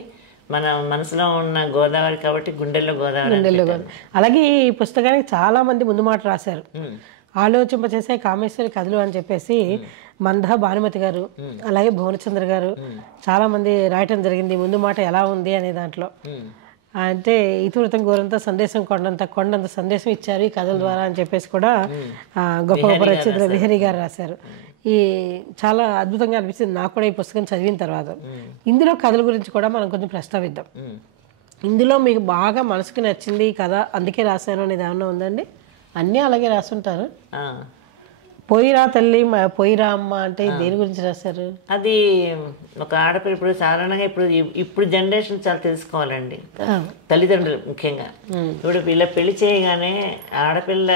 మన మనసులో ఉన్న గోదావరి కాబట్టి గుండెల్లో గోదావరి. అలాగే ఈ పుస్తకానికి చాలా మంది ముందు మాట రాశారు, ఆలోచింపచేసే కామేశ్వరి కథలు అని చెప్పేసి మందా భానుమతి గారు, అలాగే భువనచంద్ర గారు చాలా మంది రాయటం జరిగింది ముందు మాట ఎలా ఉంది అనే దాంట్లో. అంటే ఇతివృతం గోరంత సందేశం కొండంత సందేశం ఇచ్చారు ఈ కథల ద్వారా అని చెప్పేసి కూడా గొప్ప గొప్ప రచయితలు బిహారీ గారు రాశారు. ఈ చాలా అద్భుతంగా అనిపిస్తుంది నాకు కూడా ఈ పుస్తకం చదివిన తర్వాత. ఇందులో కథల గురించి కూడా మనం కొంచెం ప్రస్తావిద్దాం. ఇందులో మీకు బాగా మనసుకు నచ్చింది ఈ కథ అందుకే రాశాను అనేది ఏమన్నా ఉందండి? అన్నీ అలాగే రాస్తుంటారు. పోయిరా తల్లి పోయిరా అమ్మ అంటే దేని గురించి రాశారు? అది ఒక ఆడపిల్ల ఇప్పుడు సాధారణంగా ఇప్పుడు జనరేషన్ చాలా తెలుసుకోవాలండి, తల్లిదండ్రులు ముఖ్యంగా. ఇప్పుడు ఇలా పెళ్లి చేయగానే ఆడపిల్ల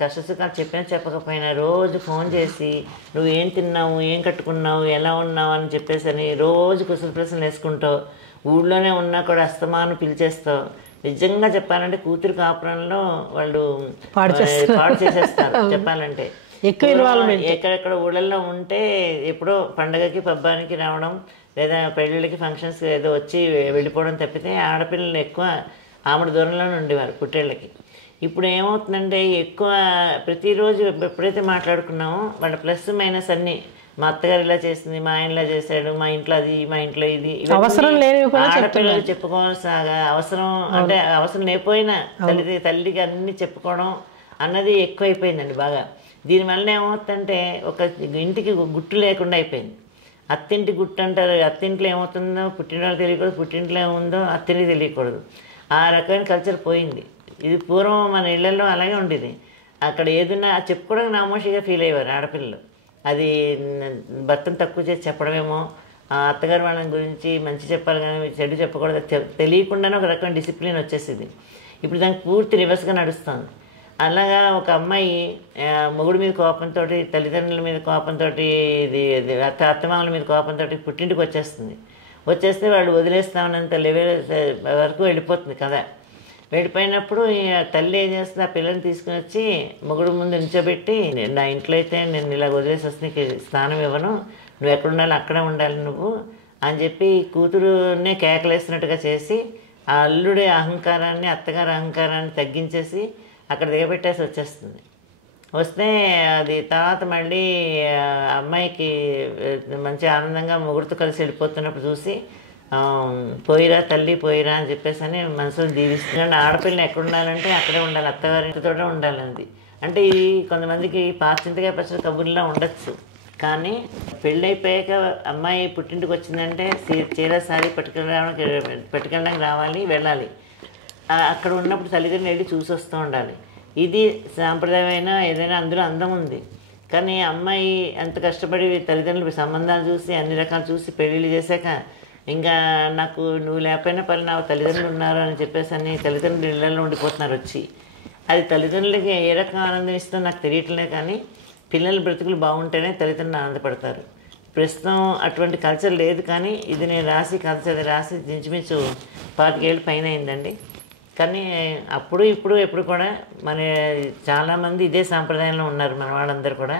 కష్టసుఖాలు చెప్పినా చెప్పకపోయినా రోజు ఫోన్ చేసి నువ్వు ఏం తిన్నావు, ఏం కట్టుకున్నావు, ఎలా ఉన్నావు అని చెప్పేసి అని రోజు కుశల ప్రశ్నలు వేసుకుంటావు. ఊళ్ళోనే ఉన్నా కూడా అస్తమాను పిలిచేస్తావు. నిజంగా చెప్పాలంటే కూతురు కాపురంలో వాళ్ళు పాడు చేసేస్తారు చెప్పాలంటే. ఎక్కడెక్కడ ఊళ్ళల్లో ఉంటే ఎప్పుడో పండగకి పబ్బానికి రావడం లేదా పెళ్ళిళ్ళకి ఫంక్షన్స్ ఏదో వచ్చి వెళ్ళిపోవడం తప్పితే ఆడపిల్లలు ఎక్కువ ఆమెడు దూరంలోనే ఉండేవారు పుట్టేళ్ళకి. ఇప్పుడు ఏమవుతుందంటే ఎక్కువ ప్రతిరోజు ఎప్పుడైతే మాట్లాడుకున్నామో వాళ్ళ ప్లస్ మైనస్ అన్నీ, మా అత్తగారు ఇలా చేసింది, మా ఆయన ఇలా చేశాడు, మా ఇంట్లో అది, మా ఇంట్లో ఇది, ఆడపిల్లలు చెప్పుకోవాల్సిన అవసరం అంటే అవసరం లేకపోయినా తల్లికి అన్నీ చెప్పుకోవడం అన్నది ఎక్కువైపోయిందండి బాగా. దీనివల్ల ఏమవుతుందంటే ఒక ఇంటికి గుట్టు లేకుండా అయిపోయింది. అత్తింటి గుట్టు అంటారు, అత్తింట్లో ఏమవుతుందో పుట్టినరోజు తెలియకూడదు, పుట్టింట్లో ఏముందో అత్తింటికి తెలియకూడదు. ఆ రకమైన కల్చర్ పోయింది. ఇది పూర్వం మన ఇళ్లలో అలాగే ఉండేది. అక్కడ ఏదైనా చెప్పుకోవడానికి నామోషిగా ఫీల్ అయ్యేవారు ఆడపిల్లలు. అది భర్తను తక్కువ చేసి చెప్పడమేమో, అత్తగారు వాళ్ళ గురించి మంచి చెప్పాలి కానీ చెడు చెప్పకూడదు, తెలియకుండానే ఒక రకమైన డిసిప్లిన్ వచ్చేసింది. ఇప్పుడు దానికి పూర్తి రివర్స్గా నడుస్తుంది. అలాగా ఒక అమ్మాయి మొగుడు మీద కోపంతో, తల్లిదండ్రుల మీద కోపంతో, ఇది అత్తమామల మీద కోపంతో పుట్టింటికి వచ్చేస్తే వాళ్ళు వదిలేస్తామన్నంత లెవెల్ వరకు వెళ్ళిపోతుంది కదా. వెళ్ళిపోయినప్పుడు తల్లి ఏం చేస్తుంది, ఆ పిల్లల్ని తీసుకుని వచ్చి మొగుడు ముందు నిల్చోబెట్టి, నా ఇంట్లో అయితే నేను ఇలా వదిలేసి వస్తే నీకు స్థానం ఇవ్వను, నువ్వు ఎక్కడ ఉండాలి అక్కడే ఉండాలి నువ్వు అని చెప్పి కూతురునే కేకలేస్తున్నట్టుగా చేసి ఆ అల్లుడి అహంకారాన్ని, అత్తగారి అహంకారాన్ని తగ్గించేసి అక్కడ దిగబెట్టేసి వచ్చేస్తుంది. వస్తే అది తర్వాత మళ్ళీ అమ్మాయికి మంచి ఆనందంగా మొగుడుతో కలిసి వెళ్ళిపోతున్నప్పుడు చూసి పోయిరా తల్లి పోయిరా అని చెప్పేసి అని మనసులో దీవిస్తున్నాడు. ఆడపిల్లని ఎక్కడ ఉండాలంటే అక్కడే ఉండాలి, అత్తగారింటితో ఉండాలంది. అంటే ఇది కొంతమందికి పాచింతగా పచ్చడి కబుర్లా ఉండొచ్చు, కానీ పెళ్ళైపోయాక అమ్మాయి పుట్టింటికి వచ్చిందంటే చీర సారీ పట్టుకెళ్ళడానికి రావాలి, వెళ్ళాలి. అక్కడ ఉన్నప్పుడు తల్లిదండ్రులు వెళ్ళి చూసి వస్తూ ఉండాలి. ఇది సాంప్రదాయమైన ఏదైనా అందులో అందం ఉంది. కానీ అమ్మాయి అంత కష్టపడి తల్లిదండ్రులు సంబంధాలు చూసి అన్ని రకాలు చూసి పెళ్ళిళ్ళు చేశాక ఇంకా నాకు నువ్వు లేకపోయినా పని నా తల్లిదండ్రులు ఉన్నారు అని చెప్పేసి అని తల్లిదండ్రులు ఇళ్ళల్లో ఉండిపోతున్నారు వచ్చి. అది తల్లిదండ్రులకి ఏ రకం ఆనందం ఇస్తుందో నాకు తెలియట్లేదు, కానీ పిల్లల బ్రతుకులు బాగుంటేనే తల్లిదండ్రులు ఆనందపడతారు. ప్రస్తుతం అటువంటి కల్చర్ లేదు, కానీ ఇది నేను రాసి కల్చర్ రాసి ఇంచుమించు 25 ఏళ్ళ పైన అయిందండి. కానీ అప్పుడు ఇప్పుడు ఎప్పుడు కూడా మన చాలామంది ఇదే సాంప్రదాయంలో ఉన్నారు మన వాళ్ళందరూ కూడా.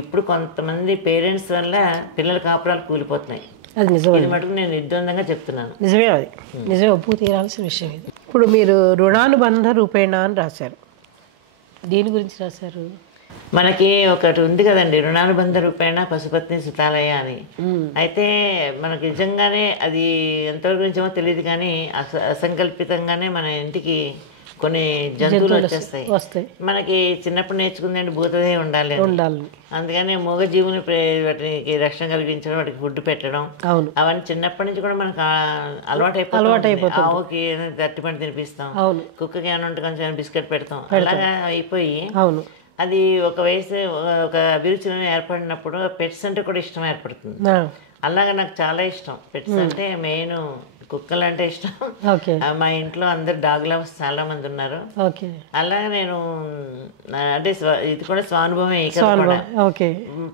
ఇప్పుడు కొంతమంది పేరెంట్స్ వల్ల పిల్లల కాపురాలు కూలిపోతున్నాయి. అది నిజమే, ఇది మటుకు నేను నిర్ద్వందంగా చెప్తున్నాను. నిజమే, అది నిజమే, ఒప్పు తీరాల్సిన విషయం ఇది. ఇప్పుడు మీరు రుణానుబంధ రూపేణ అని రాశారు, దీని గురించి రాశారు? మనకి ఒకటి ఉంది కదండి, రుణానుబంధ రూపేణ పశుపత్ని సుతాలయ అని. అయితే మనకి నిజంగానే అది ఎంతవరకు గురించేమో తెలియదు, కానీ అసంకల్పితంగానే మన ఇంటికి కొన్ని జంతువులు వచ్చేస్తాయి. మనకి చిన్నప్పుడు నేర్చుకుందండి భూతదే ఉండాలి. అందుకని మూగ జీవుని వాటికి రక్షణ కలిగించడం, వాటికి ఫుడ్ పెట్టడం, అవన్నీ చిన్నప్పటి నుంచి కూడా మనకు అలవాటు అయిపోతుంది. ఆవుకి అరటిపండు తినిపిస్తాం, కుక్కకి ఏమైనా ఉంటే కొంచెం బిస్కెట్ పెడతాం, అలాగా అయిపోయి అది ఒక వయసు ఒక అభిరుచిని ఏర్పడినప్పుడు పెట్స్ అంటే కూడా ఇష్టం ఏర్పడుతుంది. అలాగా నాకు చాలా ఇష్టం పెట్స్ అంటే. మెయిన్ కుక్కలు అంటే ఇష్టం. మా ఇంట్లో అందరు డాగ్ లవర్స్ చాలా మంది ఉన్నారు. అలాగే నేను అంటే ఇది కూడా స్వానుభవమే.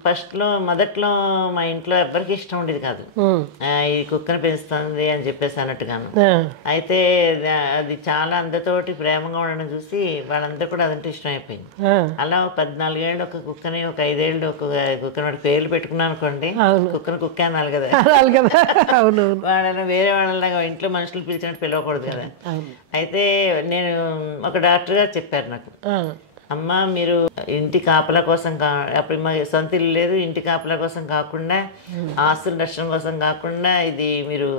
ఫస్ట్ లో మొదట్లో మా ఇంట్లో ఎవరికి ఇష్టం ఉండేది కాదు, ఈ కుక్కను పెంచుతుంది అని చెప్పేసి అన్నట్టుగాను. అయితే అది చాలా అందరితోటి ప్రేమగా ఉండడం చూసి వాళ్ళందరూ కూడా అదంటే ఇష్టం అయిపోయింది. అలా 14 ఏళ్ళు ఒక కుక్కని, ఒక 5 ఏళ్ళు ఒక కుక్కని, వాడికి పేర్లు పెట్టుకున్నాను అనుకోండి. కుక్కను కుక్క అనాలి కదా, వాళ్ళని వేరే వాళ్ళ ఇంట్లో మనుషులు పిలిచినట్టు పిలవకూడదు కదా. అయితే నేను ఒక డాక్టర్ గారు చెప్పారు నాకు, అమ్మ మీరు ఇంటి కాపలా కోసం అప్పుడు మా సొంత ఇల్లు లేదు, ఇంటి కాపలా కోసం కాకుండా, ఆస్తుల రక్షణ కోసం కాకుండా, ఇది మీరు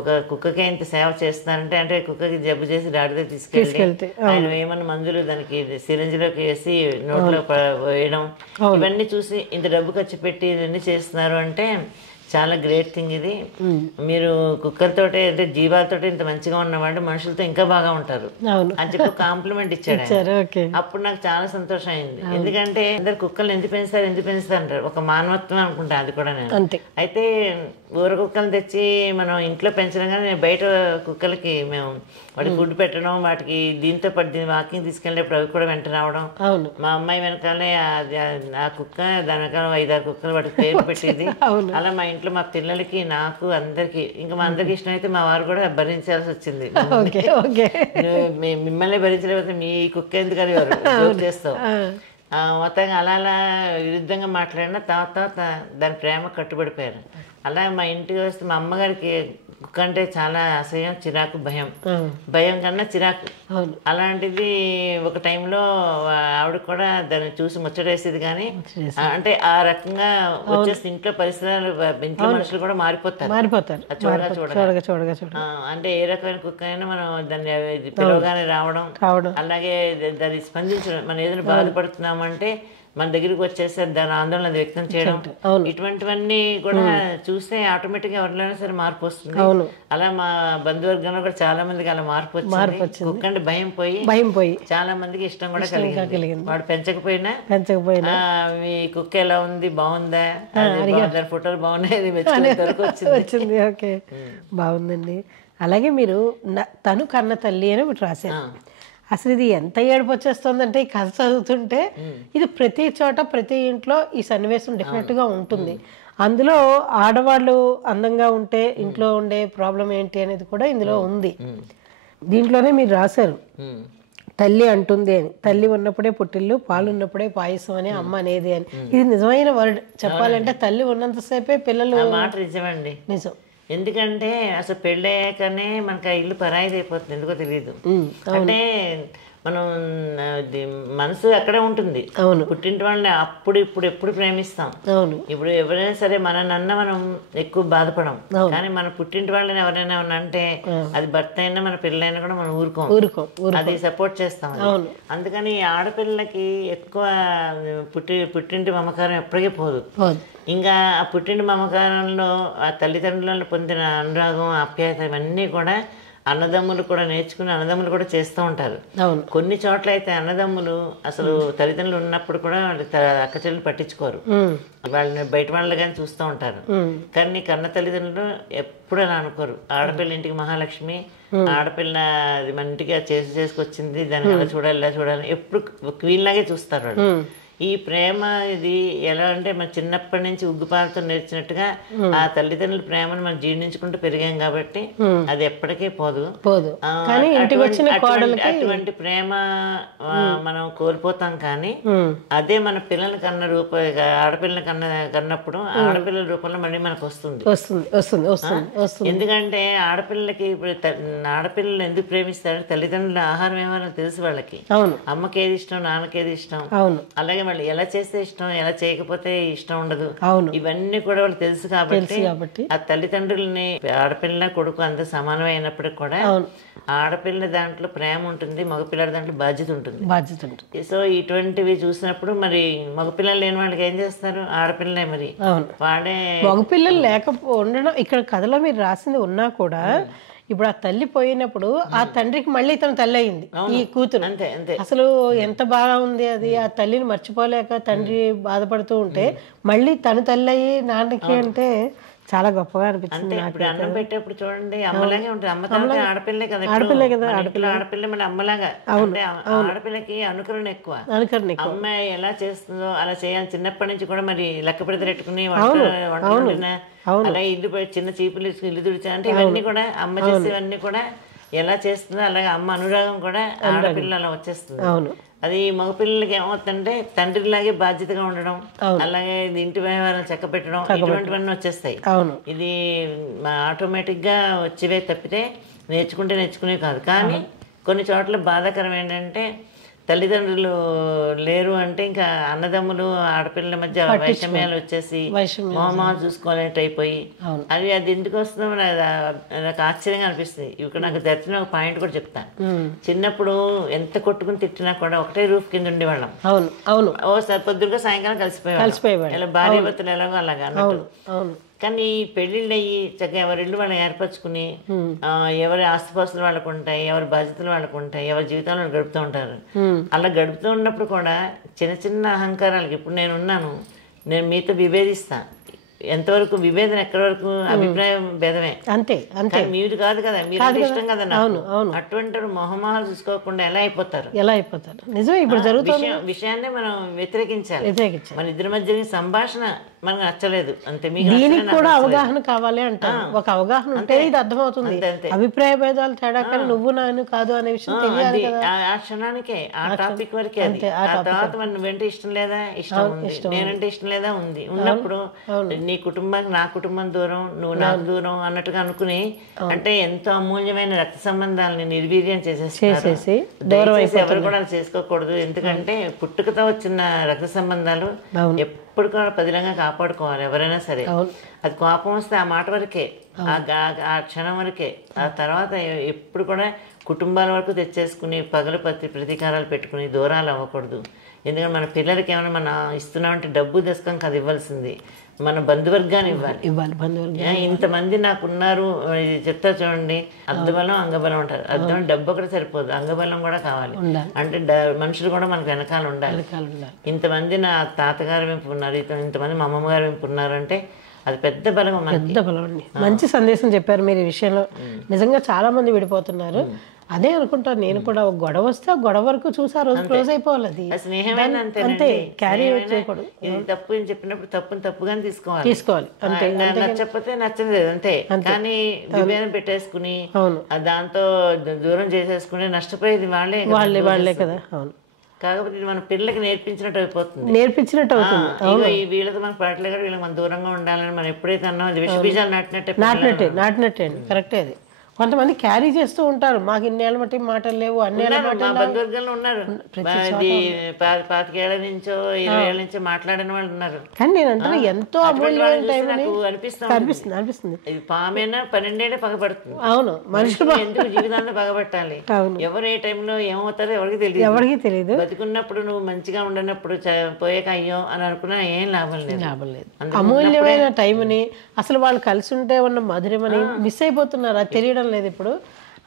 ఒక కుక్కకే ఇంత సేవ చేస్తున్నారంటే, అంటే కుక్కకి జబ్బు చేసి డాక్టర్ దగ్గర తీసుకెళ్ళి ఆయన ఏమన్నా మందులు దానికి సిరంజిలోకి వేసి నోట్లో వేయడం, ఇవన్నీ చూసి ఇంత డబ్బు ఖర్చు పెట్టి ఇవన్నీ చేస్తున్నారు అంటే చాలా గ్రేట్ థింగ్ ఇది. మీరు కుక్కలతోటే అంటే జీవాలతోటి ఇంత మంచిగా ఉన్నవాళ్ళు మనుషులతో ఇంకా బాగా ఉంటారు అని చెప్పి కాంప్లిమెంట్ ఇచ్చాడు. అప్పుడు నాకు చాలా సంతోషం అయింది. ఎందుకంటే అందరు కుక్కలు ఎందుకు పెంచుతారు అంటారు, ఒక మానవత్వం అనుకుంటా అది కూడా. నేను అయితే ఊర కుక్కలు తెచ్చి మనం ఇంట్లో పెంచడం, కానీ బయట కుక్కలకి మేము వాటికి ఫుడ్ పెట్టడం, వాటికి దీంతో పాటు వాకింగ్ తీసుకెళ్ళేప్పుడు అవి కూడా వెంట రావడం. మా అమ్మాయి వెనకాలే ఆ కుక్క, దాని వెనకాల 5-6 కుక్కలు వాటికి పేరు పెట్టేది. అలా మా ఇంట్లో మా పిల్లలకి, నాకు, అందరికి, ఇంకా మా అందరికి ఇష్టం అయితే మా వారు కూడా భరించాల్సి వచ్చింది. మిమ్మల్ని భరించలేకపోతే మీ కుక్క ఎందుకు అని వారు చేస్తావు. మొత్తంగా అలా విరుద్ధంగా మాట్లాడినా తర్వాత దాని ప్రేమ కట్టుబడిపోయారు. అలా మా ఇంటికి వస్తే మా అమ్మగారికి కుక్క అంటే చాలా అసహ్యం, చిరాకు, భయం కన్నా చిరాకు. అలాంటిది ఒక టైంలో ఆవిడ కూడా దాన్ని చూసి ముచ్చటేసేది. కానీ అంటే ఆ రకంగా వచ్చేసి ఇంట్లో పరిసరాలు, ఇంట్లో మనుషులు కూడా మారిపోతారు చూడగా. అంటే ఏ రకమైన కుక్క అయినా మనం దాన్ని పిలవగానే రావడం, అలాగే దాన్ని స్పందించడం. మనం ఏదైనా బాధపడుతున్నామంటే మన దగ్గరికి వచ్చేసి దాని ఆందోళన వ్యక్తం చేయడం, ఇటువంటివన్నీ కూడా చూస్తే ఆటోమేటిక్ గా ఎవరిలోనే సరే మార్పు వస్తుంది. అలా మా బంధువర్గంలో కూడా చాలా మందికి అలా మార్పు వచ్చింది. కుక్క అంటే భయం పోయి చాలా మందికి ఇష్టం కూడా కలిగింది. వాడు పెంచకపోయినా మీ కుక్క ఎలా ఉంది, బాగుందా, దాని ఫోటోలు బాగున్నాయి వచ్చింది. ఓకే, బాగుందండి. అలాగే మీరు తను కన్న తల్లి అని ఒకటి రాశారు. అసలు ఇది ఎంత ఏడుపు వచ్చేస్తుందంటే ఈ కథ చదువుతుంటే, ఇది ప్రతి చోట ప్రతి ఇంట్లో ఈ సన్నివేశం డెఫినెట్గా ఉంటుంది. అందులో ఆడవాళ్ళు అందంగా ఉంటే ఇంట్లో ఉండే ప్రాబ్లం ఏంటి అనేది కూడా ఇందులో ఉంది. దీంట్లోనే మీరు రాశారు, తల్లి అంటుంది అని, తల్లి ఉన్నప్పుడే పుట్టిల్లు, పాలు ఉన్నప్పుడే పాయసం అని అమ్మ అనేది అని. ఇది నిజమైన వర్డ్. చెప్పాలంటే తల్లి ఉన్నంతసేపే పిల్లలు. నిజం. ఎందుకంటే అసలు పెళ్ళయ్యాకనే మనకు ఆ ఇల్లు పరాయిది అయిపోతుంది, ఎందుకో తెలియదు. అంటే మనం మనసు అక్కడే ఉంటుంది. పుట్టింటి వాళ్ళని అప్పుడు ఎప్పుడు ప్రేమిస్తాం. ఇప్పుడు ఎవరైనా సరే మనన్న మనం ఎక్కువ బాధపడం, కానీ మన పుట్టింటి వాళ్ళని ఎవరైనా అంటే అది భర్త అయినా మన పిల్లలైనా కూడా మనం ఊరుకోం, అది సపోర్ట్ చేస్తాం. అందుకని ఆడపిల్లలకి ఎక్కువ పుట్టింటి మమకారం ఎప్పటికీ పోదు. ఇంకా ఆ పుట్టింటి మమకారంలో ఆ తల్లిదండ్రులను పొందిన అనురాగం, ఆప్యాయత ఇవన్నీ కూడా అన్నదమ్ములు కూడా నేర్చుకుని అన్నదమ్ములు కూడా చేస్తూ ఉంటారు. అవును. కొన్ని చోట్ల అయితే అన్నదమ్ములు అసలు తల్లిదండ్రులు ఉన్నప్పుడు కూడా వాళ్ళు అక్క చెల్లెలు పట్టించుకోరు, వాళ్ళని బయట వాళ్ళు కానీ చూస్తూ ఉంటారు. కానీ కన్న తల్లిదండ్రులు ఎప్పుడు అలా అనుకోరు. ఆడపిల్ల ఇంటికి మహాలక్ష్మి, ఆడపిల్ల అది మన ఇంటికి చేసుకొచ్చింది, దాన్ని ఎలా చూడాలి ఇలా చూడాలి ఎప్పుడు వీళ్ళలాగే చూస్తారు వాళ్ళు. ఈ ప్రేమ ఇది ఎలా అంటే మన చిన్నప్పటి నుంచి ఉగ్గుపాలతో నేర్చినట్టుగా ఆ తల్లిదండ్రుల ప్రేమను మనం జీర్ణించుకుంటూ పెరిగాం కాబట్టి అది ఎప్పటికీ పోదు. అటువంటి ప్రేమ మనం కోల్పోతాం. కానీ అదే మన పిల్లల కన్న ఆడపిల్లల కన్నప్పుడు ఆడపిల్లల రూపంలో మళ్ళీ మనకు వస్తుంది. ఎందుకంటే ఆడపిల్లలకి ఇప్పుడు ఆడపిల్లలు ఎందుకు ప్రేమిస్తారు, తల్లిదండ్రుల ఆహారం ఏమైనా తెలుసు వాళ్ళకి, అమ్మకి ఏది ఇష్టం నాన్నకి ఏది ఇష్టం, అలాగే వాళ్ళు ఎలా చేస్తే ఇష్టం ఎలా చేయకపోతే ఇష్టం ఉండదు, ఇవన్నీ కూడా వాళ్ళు తెలుసు. కాబట్టి ఆ తల్లిదండ్రులని ఆడపిల్ల కొడుకు అంత సమానమైనప్పటికి కూడా ఆడపిల్ల దాంట్లో ప్రేమ ఉంటుంది, మగపిల్లల దాంట్లో బాధ్యత ఉంటుంది. సో ఇటువంటివి చూసినప్పుడు మరి మగపిల్లలు లేని వాళ్ళకి ఏం చేస్తారు, ఆడపిల్లలే మరి వాడే. మగపిల్లలు ఉండడం ఇక్కడ కథలో మీరు రాసింది ఉన్నా కూడా ఇప్పుడు ఆ తల్లి పోయినప్పుడు ఆ తండ్రికి మళ్ళీ తన తల్లి అయింది ఈ కూతురు. అసలు ఎంత బాగా ఉంది అది. ఆ తల్లిని మర్చిపోలేక తండ్రి బాధపడుతూ ఉంటే మళ్ళీ తను తల్లి అయ్యి నాన్నకి అంటే చాలా గొప్పగా అనిపించింది. ఇప్పుడు అన్నం పెట్టేప్పుడు చూడండి అమ్మలాగే ఉంటుంది. అమ్మ తర్వాత ఆడపిల్లే కదా, ఆడపిల్ల మన అమ్మలాగా. అంటే ఆడపిల్లకి అనుకరణ ఎక్కువ. అమ్మాయి ఎలా చేస్తుందో అలా చేయాలి. చిన్నప్పటి నుంచి కూడా మరి లెక్క పెడితే పెట్టుకుని వంట అలా ఇల్లు చిన్న చీపులు ఇల్లు తుడిచా అంటే ఇవన్నీ కూడా అమ్మ చేసేవన్నీ కూడా ఎలా చేస్తుందో అలాగే అమ్మ అనురాగం కూడా ఆడపిల్ల అలా వచ్చేస్తుంది. అది మగపిల్లలకి ఏమవుతుందంటే తండ్రిలాగే బాధ్యతగా ఉండడం, అలాగే ఇంటి వ్యవహారాలు చక్క పెట్టడం, ఇటువంటివన్నీ వచ్చేస్తాయి. ఇది ఆటోమేటిక్ గా వచ్చేవే తప్పితే నేర్చుకునే కాదు. కానీ కొన్ని చోట్ల బాధాకరం ఏంటంటే తల్లిదండ్రులు లేరు అంటే ఇంకా అన్నదమ్ములు ఆడపిల్లల మధ్య వైషమ్యాలు వచ్చేసి మొహమాలు చూసుకోవాలంటే అయిపోయి అది ఎందుకు వస్తుందో నాకు ఆశ్చర్యంగా అనిపిస్తుంది. ఇక్కడ నాకు తెలిసిన ఒక పాయింట్ కూడా చెప్తాను. చిన్నప్పుడు ఎంత కొట్టుకుని తిట్టినా కూడా ఒకటే రూఫ్ కింద ఉండేవాళ్ళం. ఓసారి పొద్దుగా సాయంకాలం కలిసిపోయేవాళ్ళం. ఇలా భార్య భర్తలు ఎలాగో అలాగా అన్నట్టు. కానీ ఈ పెళ్లిళ్ళు అయ్యి చక్కగా ఎవరిళ్ళు వాళ్ళు ఏర్పరచుకుని ఎవరి ఆస్తిపాస్తులు వాళ్ళకు ఉంటాయి, ఎవరి బాధ్యతలు వాళ్ళకు ఉంటాయి, ఎవరి జీవితాలను గడుపుతూ ఉంటారు. అలా గడుపుతూ ఉన్నప్పుడు కూడా చిన్న చిన్న అహంకారాలకి ఇప్పుడు నేనున్నాను, నేను మీతో విభేదిస్తా, ఎంతవరకు విభేదన ఎక్కడి వరకు అభిప్రాయం భేదమే అంతే. మీరు కాదు కదా, మీరు ఇష్టం కదా నాకు. అటువంటి మొహమాలు చూసుకోకుండా ఎలా అయిపోతారు నిజమే. ఇప్పుడు జరుగుతున్న విషయాన్ని మనం వ్యతిరేకించాలి. మన ఇద్దరి మధ్య సంభాషణ మనకు నచ్చలేదు అంతే. దీనికి కూడా అవగాహన కావాలి అంటారు. ఒక అవగాహన ఉంటే ఇది అర్థమవుతుంది. అభిప్రాయ భేదాలు తేడా కానీ నువ్వు నాను కాదు అనే విషయం తెలియాలి. ఆ క్షణానికే ఆ టాపిక్ వరకే. ఆ తర్వాత మన నువ్వంటే ఇష్టం లేదా, ఇష్టం ఉంది, నేనంటే ఇష్టం లేదా ఉంది. ఉన్నప్పుడు నీ కుటుంబానికి నా కుటుంబం దూరం, నువ్వు నాకు దూరం అన్నట్టుగా అనుకుని అంటే ఎంతో అమూల్యమైన రక్త సంబంధాలని నిర్వీర్యం చేసేసి ఎవరు కూడా చేసుకోకూడదు. ఎందుకంటే పుట్టుకతో వచ్చిన రక్త సంబంధాలు ఎప్పుడు కూడా పదిలంగా కాపాడుకోవాలి ఎవరైనా సరే. అది కోపం వస్తే ఆ మాట వరకే, ఆ క్షణం వరకే. ఆ తర్వాత ఎప్పుడు కూడా కుటుంబాల వరకు తెచ్చేసుకుని పగలు ప్రతీకారాలు పెట్టుకుని దూరాలు అవ్వకూడదు. ఎందుకంటే మన పిల్లలకి ఏమైనా మనం ఇస్తున్నామంటే డబ్బు దశకం కాదు ఇవ్వాల్సింది, మన బంధువర్గాన్ని ఇవ్వాలి. ఇంతమంది నాకున్నారు చెప్తా చూడండి. అర్ధబలం అంగబలం ఉంటారు. అర్థం డబ్బు ఒకటి సరిపోదు, అంగబలం కూడా కావాలి. అంటే మనుషులు కూడా మనకు వెనకాల ఉండాలి. ఇంతమంది నా తాతగారు వెంపు ఉన్నారు, ఇంతమంది మా అమ్మమ్మ గారు వెంపు ఉన్నారు అంటే అది పెద్ద బలం. పెద్ద బలం అండి. మంచి సందేశం చెప్పారు మీరు ఈ విషయంలో. నిజంగా చాలా మంది విడిపోతున్నారు. అదే అనుకుంటాను నేను కూడా. ఒక గొడవ వస్తే ఆ గొడవ వరకు చూసి ఆ రోజు క్లోజ్ అయిపోవాలి. అది స్నేహమైన అంతే, క్యారీ చేయకూడదు. తప్పు అని చెప్పినప్పుడు తప్పుగానే తీసుకోవాలి అంతే. నచ్చకపోతే నచ్చలేదు అంతే. కానీ విభేదం పెట్టేసుకుని దాంతో దూరం చేసేసుకుని నష్టపోయేది వాళ్ళే కదా. అవును. కాకపోతే ఇది మన పిల్లలకి నేర్పించినట్టు అవుతుంది. వీళ్ళతో మనకు పడట్లేదు కదా, వీళ్ళకి మన దూరంగా ఉండాలని మనం ఎప్పుడైతే అన్నాం అది విషబీజాలు నాటినట్టే కరెక్టే. అది కొంతమంది క్యారీ చేస్తూ ఉంటారు. మాకు ఇన్నేళ్ళ మట్టి మాటలు లేవు, అన్నేళ్ళ బంధువర్గంలో ఉన్నారు. 25 నుంచో 20 ఏళ్ళ నుంచో మాట్లాడిన వాళ్ళు ఉన్నారు. కానీ నేను అంటే ఎంతో అమూల్యమైన టైం అనిపిస్తుంది. పామైనా 12 ఏళ్ళే పగబడుతుంది. అవును, మనుషులు ఎందుకు జీవితాన్ని పగబట్టాలి? ఎవరు ఏ టైంలో ఏమవుతారో ఎవరికి తెలియదు. బతికున్నప్పుడు నువ్వు మంచిగా ఉండనప్పుడు పోయాక అయ్యో అని అనుకున్నా ఏం లాభం లేదు. అమూల్యమైన టైంని అసలు వాళ్ళు కలిసి ఉంటే ఉన్న మధురమని మిస్ అయిపోతున్నారు. అది తెలియడం లేదు ఇప్పుడు.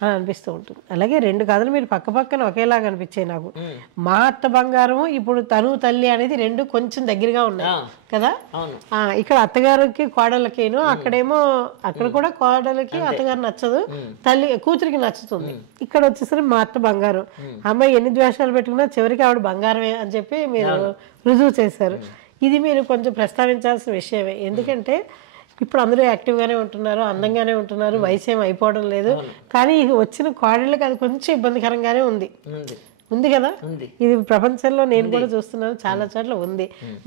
అని అనిపిస్తూ ఉంటుంది. అలాగే 2 కథలు మీరు పక్క పక్కన ఒకేలాగా అనిపించాయి నాకు. మా అత్త బంగారం, ఇప్పుడు తను తల్లి అనేది 2 కొంచెం దగ్గరగా ఉన్నాయి కదా. ఇక్కడ అత్తగారికి కోడలకేను, అక్కడేమో అక్కడ కూడా కోడలకి అత్తగారు నచ్చదు, తల్లి కూతురికి నచ్చుతుంది. ఇక్కడ వచ్చేసరికి మా అత్త బంగారం, అమ్మాయి ఎన్ని ద్వేషాలు పెట్టుకున్నా చివరికి ఆవిడ బంగారమే అని చెప్పి మీరు రుజువు చేశారు. ఇది మీరు కొంచెం ప్రస్తావించాల్సిన విషయమే. ఎందుకంటే ఇప్పుడు అందరూ యాక్టివ్గానే ఉంటున్నారు, అందంగానే ఉంటున్నారు, వయసు ఏం అయిపోవడం లేదు. కానీ వచ్చిన కోడళ్ళకి అది కొంచెం ఇబ్బందికరంగానే ఉంది కదా. ఇది ప్రపంచంలో నేను కూడా చూస్తున్నాను, చాలా చోట్ల ఉంది.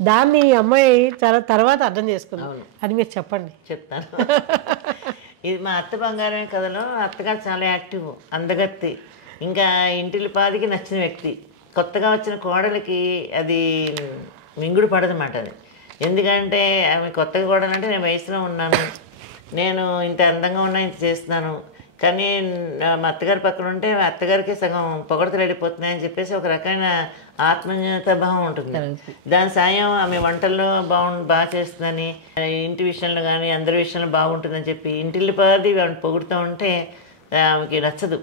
దాన్ని ఈ అమ్మాయి చాలా తర్వాత అర్థం చేసుకుంది. అది మీరు చెప్పండి. చెప్తాను. ఇది మా అత్త బంగారమే కథలో అత్తగారు చాలా యాక్టివ్, అందగత్తి, ఇంకా ఇంటిలి పాదికి నచ్చిన వ్యక్తి. కొత్తగా వచ్చిన కోడలికి అది మింగుడు పడదన్నమాట. అది ఎందుకంటే ఆమె కొత్తగా కోడలంటే నేను వయసులో ఉన్నాను, నేను ఇంత అందంగా ఉన్నా, ఇంత చేస్తున్నాను, కానీ మా అత్తగారి పక్కన ఉంటే అత్తగారికి సగం పొగడతలు వెళ్ళిపోతున్నాయని చెప్పేసి ఒక రకమైన ఆత్మన్యూనత భావం ఉంటుంది. దాని సాయం ఆమె వంటల్లో బాగా చేస్తుందని, ఇంటి విషయంలో కానీ అందరి విషయంలో బాగుంటుందని చెప్పి ఇంటిల్లి పాది పొగుడుతూ ఉంటే ఆమెకి నచ్చదు.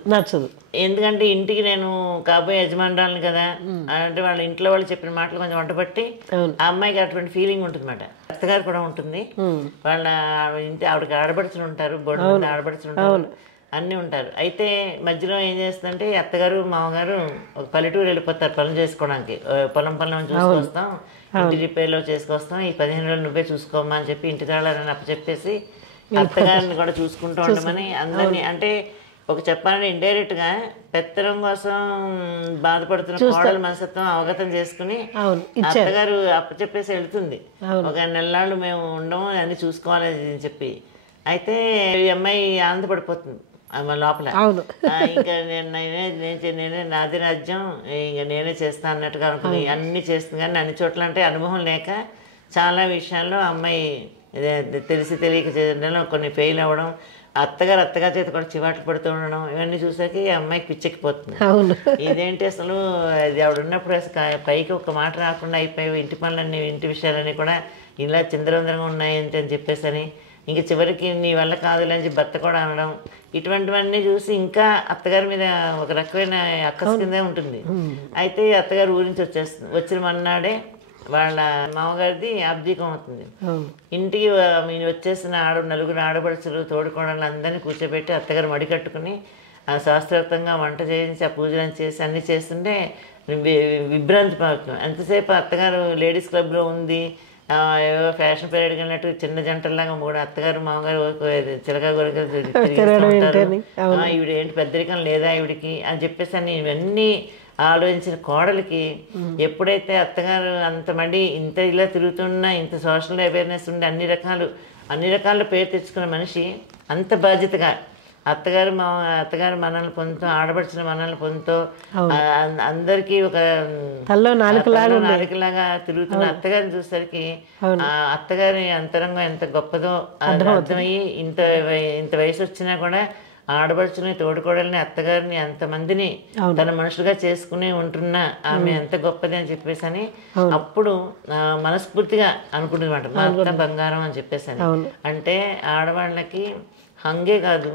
ఎందుకంటే ఇంటికి నేను కాబోయే యజమానురాలను కదా, అంటే వాళ్ళ ఇంట్లో వాళ్ళు చెప్పిన మాటలు కొంచెం వంట పట్టి ఆ అమ్మాయికి అటువంటి ఫీలింగ్ ఉంటుంది అన్నమాట. అత్తగారు కూడా ఉంటుంది, వాళ్ళ ఇంటి ఆవిడకి ఆడపడుచులు ఉంటారు, బోర్డు మీద ఆడపడుచులు ఉంటారు, అన్నీ ఉంటారు. అయితే మధ్యలో ఏం చేస్తుందంటే అత్తగారు మామగారు ఒక పల్లెటూరు వెళ్ళిపోతారు పనులు చేసుకోవడానికి. పొలం చూసుకొస్తాం, ఇంటి రిపేర్లో చేసుకొస్తాం, ఈ 15 రోజులు నువ్వే చూసుకోమ్మా అని చెప్పి ఇంటి తాళాలని అప్పచెప్పేసి అత్తగారిని కూడా చూసుకుంటూ ఉండమని అందరినీ, అంటే ఒక చెప్పాలంటే ఇండైరెక్ట్గా పెత్తనం కోసం బాధపడుతున్న కోడల మనస్తత్వం అవగతం చేసుకుని అత్తగారు అప్పచెప్పేసి వెళ్తుంది. ఒక నెలలు మేము ఉండము, అన్ని చూసుకోవాలి అని చెప్పి. అయితే ఈ అమ్మాయి ఆనందపడిపోతుంది లోపల. ఇంకా నేనే నాది రాజ్యం, ఇంకా నేనే చేస్తాను అన్నట్టుగా అనుకుని అన్ని చేస్తుంది. కానీ అన్ని చోట్ల అంటే అనుభవం లేక చాలా విషయాల్లో అమ్మాయి తెలిసి తెలియక చేయడంలో కొన్ని ఫెయిల్ అవ్వడం, అత్తగారు చేత కూడా చివాట్లు పడుతూ ఉండడం, ఇవన్నీ చూసాక ఈ అమ్మాయికి పిచ్చెక్కిపోతుంది. ఇదేంటి అసలు అది ఆవిడ ఉన్నప్పుడు అసలు పైకి ఒక మాట రాకుండా అయిపోయి ఇంటి పనులన్నీ ఇంటి విషయాలన్నీ కూడా ఇలా చిందరవందరంగా ఉన్నాయి అని చెప్పేసి అని, ఇంక చివరికి నీ వల్ల కాదులని చెప్పి భర్త కూడా అనడం, ఇటువంటివన్నీ చూసి ఇంకా అత్తగారి మీద ఒక రకమైన అక్కసు కిందే ఉంటుంది. అయితే అత్తగారు ఊరి నుంచి వచ్చిన మన్నాడే వాళ్ళ మామగారిది అబ్దీకం అవుతుంది. ఇంటికి వచ్చేసిన నలుగురు ఆడపడుచులు తోడుకోవడాలు అందరినీ కూర్చోబెట్టి అత్తగారు మడి కట్టుకుని శాస్త్రోక్తంగా వంట చేయించి ఆ పూజలను చేసి అన్నీ చేస్తుంటే విభ్రాంతి పడుతుంది. ఎంతసేపు అత్తగారు లేడీస్ క్లబ్లో ఉంది, ఏవో ఫ్యాషన్ పీరియడ్ వెళ్ళినట్టు చిన్న జంటల్లాగా కూడా అత్తగారు మామగారు చిలక గొరకలు ఈవిడ ఏంటి పెద్దరికం లేదా ఈవిడికి అని చెప్పేసి అని ఇవన్నీ ఆలోచించిన కోడలికి ఎప్పుడైతే అత్తగారు అంతమంది ఇంత ఇలా తిరుగుతున్నా, ఇంత సోషల్ అవేర్నెస్ ఉండి అన్ని రకాల పేరు తెచ్చుకున్న మనిషి అంత బాధ్యతగా అత్తగారు మనల్ని పొందుతూ, ఆడపడిచిన మనల్ని పొందుతూ అందరికీ ఒక నాలుకలాగా తిరుగుతున్న అత్తగారిని చూసేసరికి అత్తగారి అంతరంగం ఎంత గొప్పదో అర్థమయ్యి ఇంత వయసు వచ్చినా కూడా ఆడపడుచుని తోడుకోడల్ని అత్తగారిని అంతమందిని తన మనుషులుగా చేసుకుని ఉంటున్న ఆమె ఎంత గొప్పది అని చెప్పేసి అని అప్పుడు మనస్ఫూర్తిగా అనుకుంటున్నమాట మా అత్త బంగారం అని చెప్పేసి అని. అంటే ఆడవాళ్ళకి హంగే కాదు,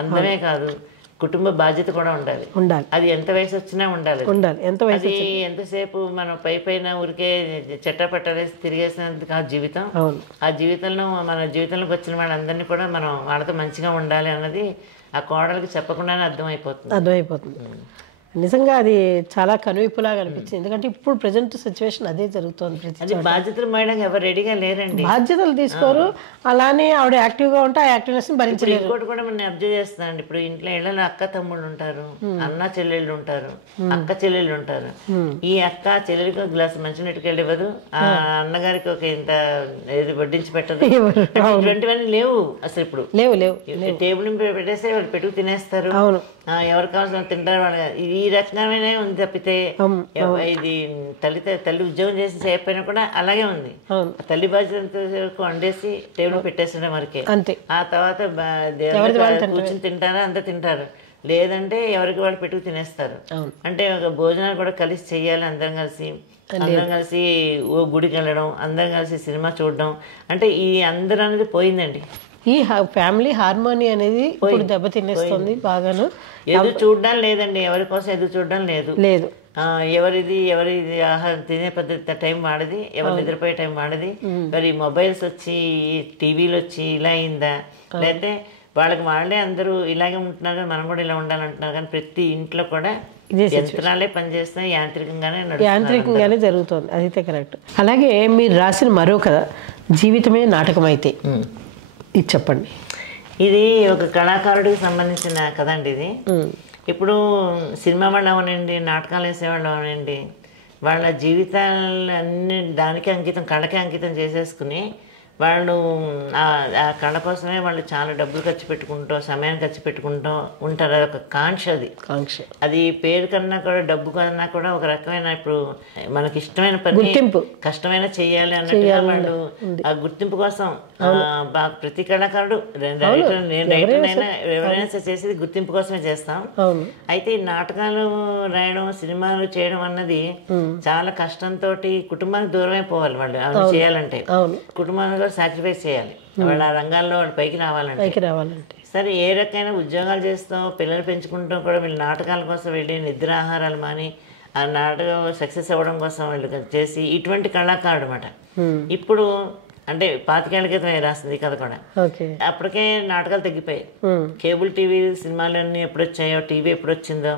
అందమే కాదు, కుటుంబ బాధ్యత కూడా ఉండాలి. అది ఎంత వయసు వచ్చినా ఉండాలి. అది ఎంతసేపు మనం పైన ఊరికే చెట్టపట్టలేసి తిరిగేసినందుకు కాదు జీవితం. ఆ జీవితంలో మన జీవితంలోకి వచ్చిన వాళ్ళందరినీ కూడా మనం వాళ్ళతో మంచిగా ఉండాలి అన్నది ఆ కోడలికి చెప్పకుండానే అర్థమైపోతుంది. నిజంగా అది చాలా కనువిప్పులాగా అనిపించింది. ఎందుకంటే ఇప్పుడు ప్రజెంట్ సిచ్యువేషన్ అదే జరుగుతుంది. బాధ్యతలు మోయడానికి ఎవరు రెడీగా లేరండి, బాధ్యతలు తీసుకోరు. అలానే ఆవిడ యాక్టివ్గా ఉంటే ఆ యాక్టివ్నెస్ భరించలేదు. ఇంకోటి కూడా మనం అబ్జర్వ్ చేస్తానండి, ఇప్పుడు ఇంట్లో ఇళ్ళలో అక్క తమ్ముళ్ళు ఉంటారు, అన్న చెల్లెళ్ళు ఉంటారు, అక్క చెల్లెళ్ళు ఉంటారు. ఈ అక్క చెల్లెలికి ఒక గ్లాస్ మంచినీటికి వెళ్ళివ్వదు, ఆ అన్నగారికి ఒక ఇంత ఏది వడ్డించి పెట్టదు. ఇటువంటివన్నీ లేవు అసలు. ఇప్పుడు లేవు టేబుల్ పెట్టేస్తే వాళ్ళు పెట్టుకు తినేస్తారు, ఎవరు కావాల్సిన తింటారు వాళ్ళు. ఈ రకమైన ఉంది తప్పితే ఇది తల్లి ఉద్యోగం చేసి చేయకపోయినా కూడా అలాగే ఉంది. తల్లి బాధ్యత వండేసి టేబుల్ పెట్టేసిన వరకే, ఆ తర్వాత కూర్చుని తింటారా అంతా తింటారు, లేదంటే ఎవరికి వాళ్ళు పెట్టుకు తినేస్తారు. అంటే ఒక భోజనాలు కూడా కలిసి చెయ్యాలి, అందరం కలిసి ఓ గుడికి వెళ్ళడం, అందరం కలిసి సినిమా చూడడం, అంటే ఈ అందరూ అనేది పోయిందండి. ఈ ఫ్యామిలీ హార్మోని అనేది ఇప్పుడు దెబ్బతినేస్తుంది బాగాను. ఎదురు చూడడం లేదండి, ఎవరి కోసం ఎదురు చూడడం లేదు. లేదు, ఎవరిది ఆహారం తినే పద్ధతి టైం వాడది, ఎవరు నిద్రపోయే టైం వాడది. మరి మొబైల్స్ వచ్చి టీవీలు వచ్చి ఇలా అయిందా, లేకపోతే వాళ్ళకి వాళ్ళే అందరూ ఇలాగే ఉంటున్నారు కానీ మనం కూడా ఇలా ఉండాలంటున్నారు. కానీ ప్రతి ఇంట్లో కూడా యంత్రాలే పనిచేస్తున్నాయి, యాంత్రికంగానే జరుగుతుంది. అదైతే కరెక్ట్. అలాగే మీరు రాసిన మరో కథ జీవితమే నాటకం అయితే, ఇది చెప్పండి. ఇది ఒక కళాకారుడికి సంబంధించిన కథ అండి. ఇది ఇప్పుడు సినిమా వాళ్ళు అవనండి, నాటకాలు వేసేవాళ్ళు అవనండి, వాళ్ళ జీవితాలు అన్ని దానికి అంకితం, కళకి అంకితం చేసేసుకుని వాళ్ళు ఆ కళ కోసమే వాళ్ళు చాలా డబ్బులు ఖర్చు పెట్టుకుంటూ సమయాన్ని ఖర్చు పెట్టుకుంటూ ఉంటారు. అది ఒక కాంక్ష. అది పేరు కన్నా కూడా డబ్బు కన్నా కూడా ఒక రకమైన, ఇప్పుడు మనకి ఇష్టమైన పని కష్టమైన చెయ్యాలి అన్నట్టుగా వాళ్ళు ఆ గుర్తింపు కోసం ప్రతి కళాకారుడు, నేను ఎవరైనా చేసేది గుర్తింపు కోసమే చేస్తాం. అయితే ఈ నాటకాలు రాయడం, సినిమాలు చేయడం అన్నది చాలా కష్టంతో కుటుంబానికి దూరం అయిపోవాలి. వాళ్ళు అవి చేయాలంటే కుటుంబానికి సాక్రిఫైస్ చేయాలి, వాళ్ళ రంగాల్లో వాళ్ళు పైకి రావాలంటే. సరే, ఏ రకమైన ఉద్యోగాలు చేస్తాం, పిల్లలు పెంచుకుంటాం కూడా వీళ్ళు నాటకాల కోసం వెళ్ళి నిద్రాహారాలు మాని ఆ నాటకం సక్సెస్ అవ్వడం కోసం వాళ్ళు చేసి ఇటువంటి కళాకారుడు అనమాట. ఇప్పుడు అంటే 25 ఏళ్ల క్రితం రాసింది కథ కూడా. అప్పటికే నాటకాలు తగ్గిపోయాయి. కేబుల్ టీవీ సినిమాలన్నీ ఎప్పుడు వచ్చాయో, టీవీ ఎప్పుడు వచ్చిందో,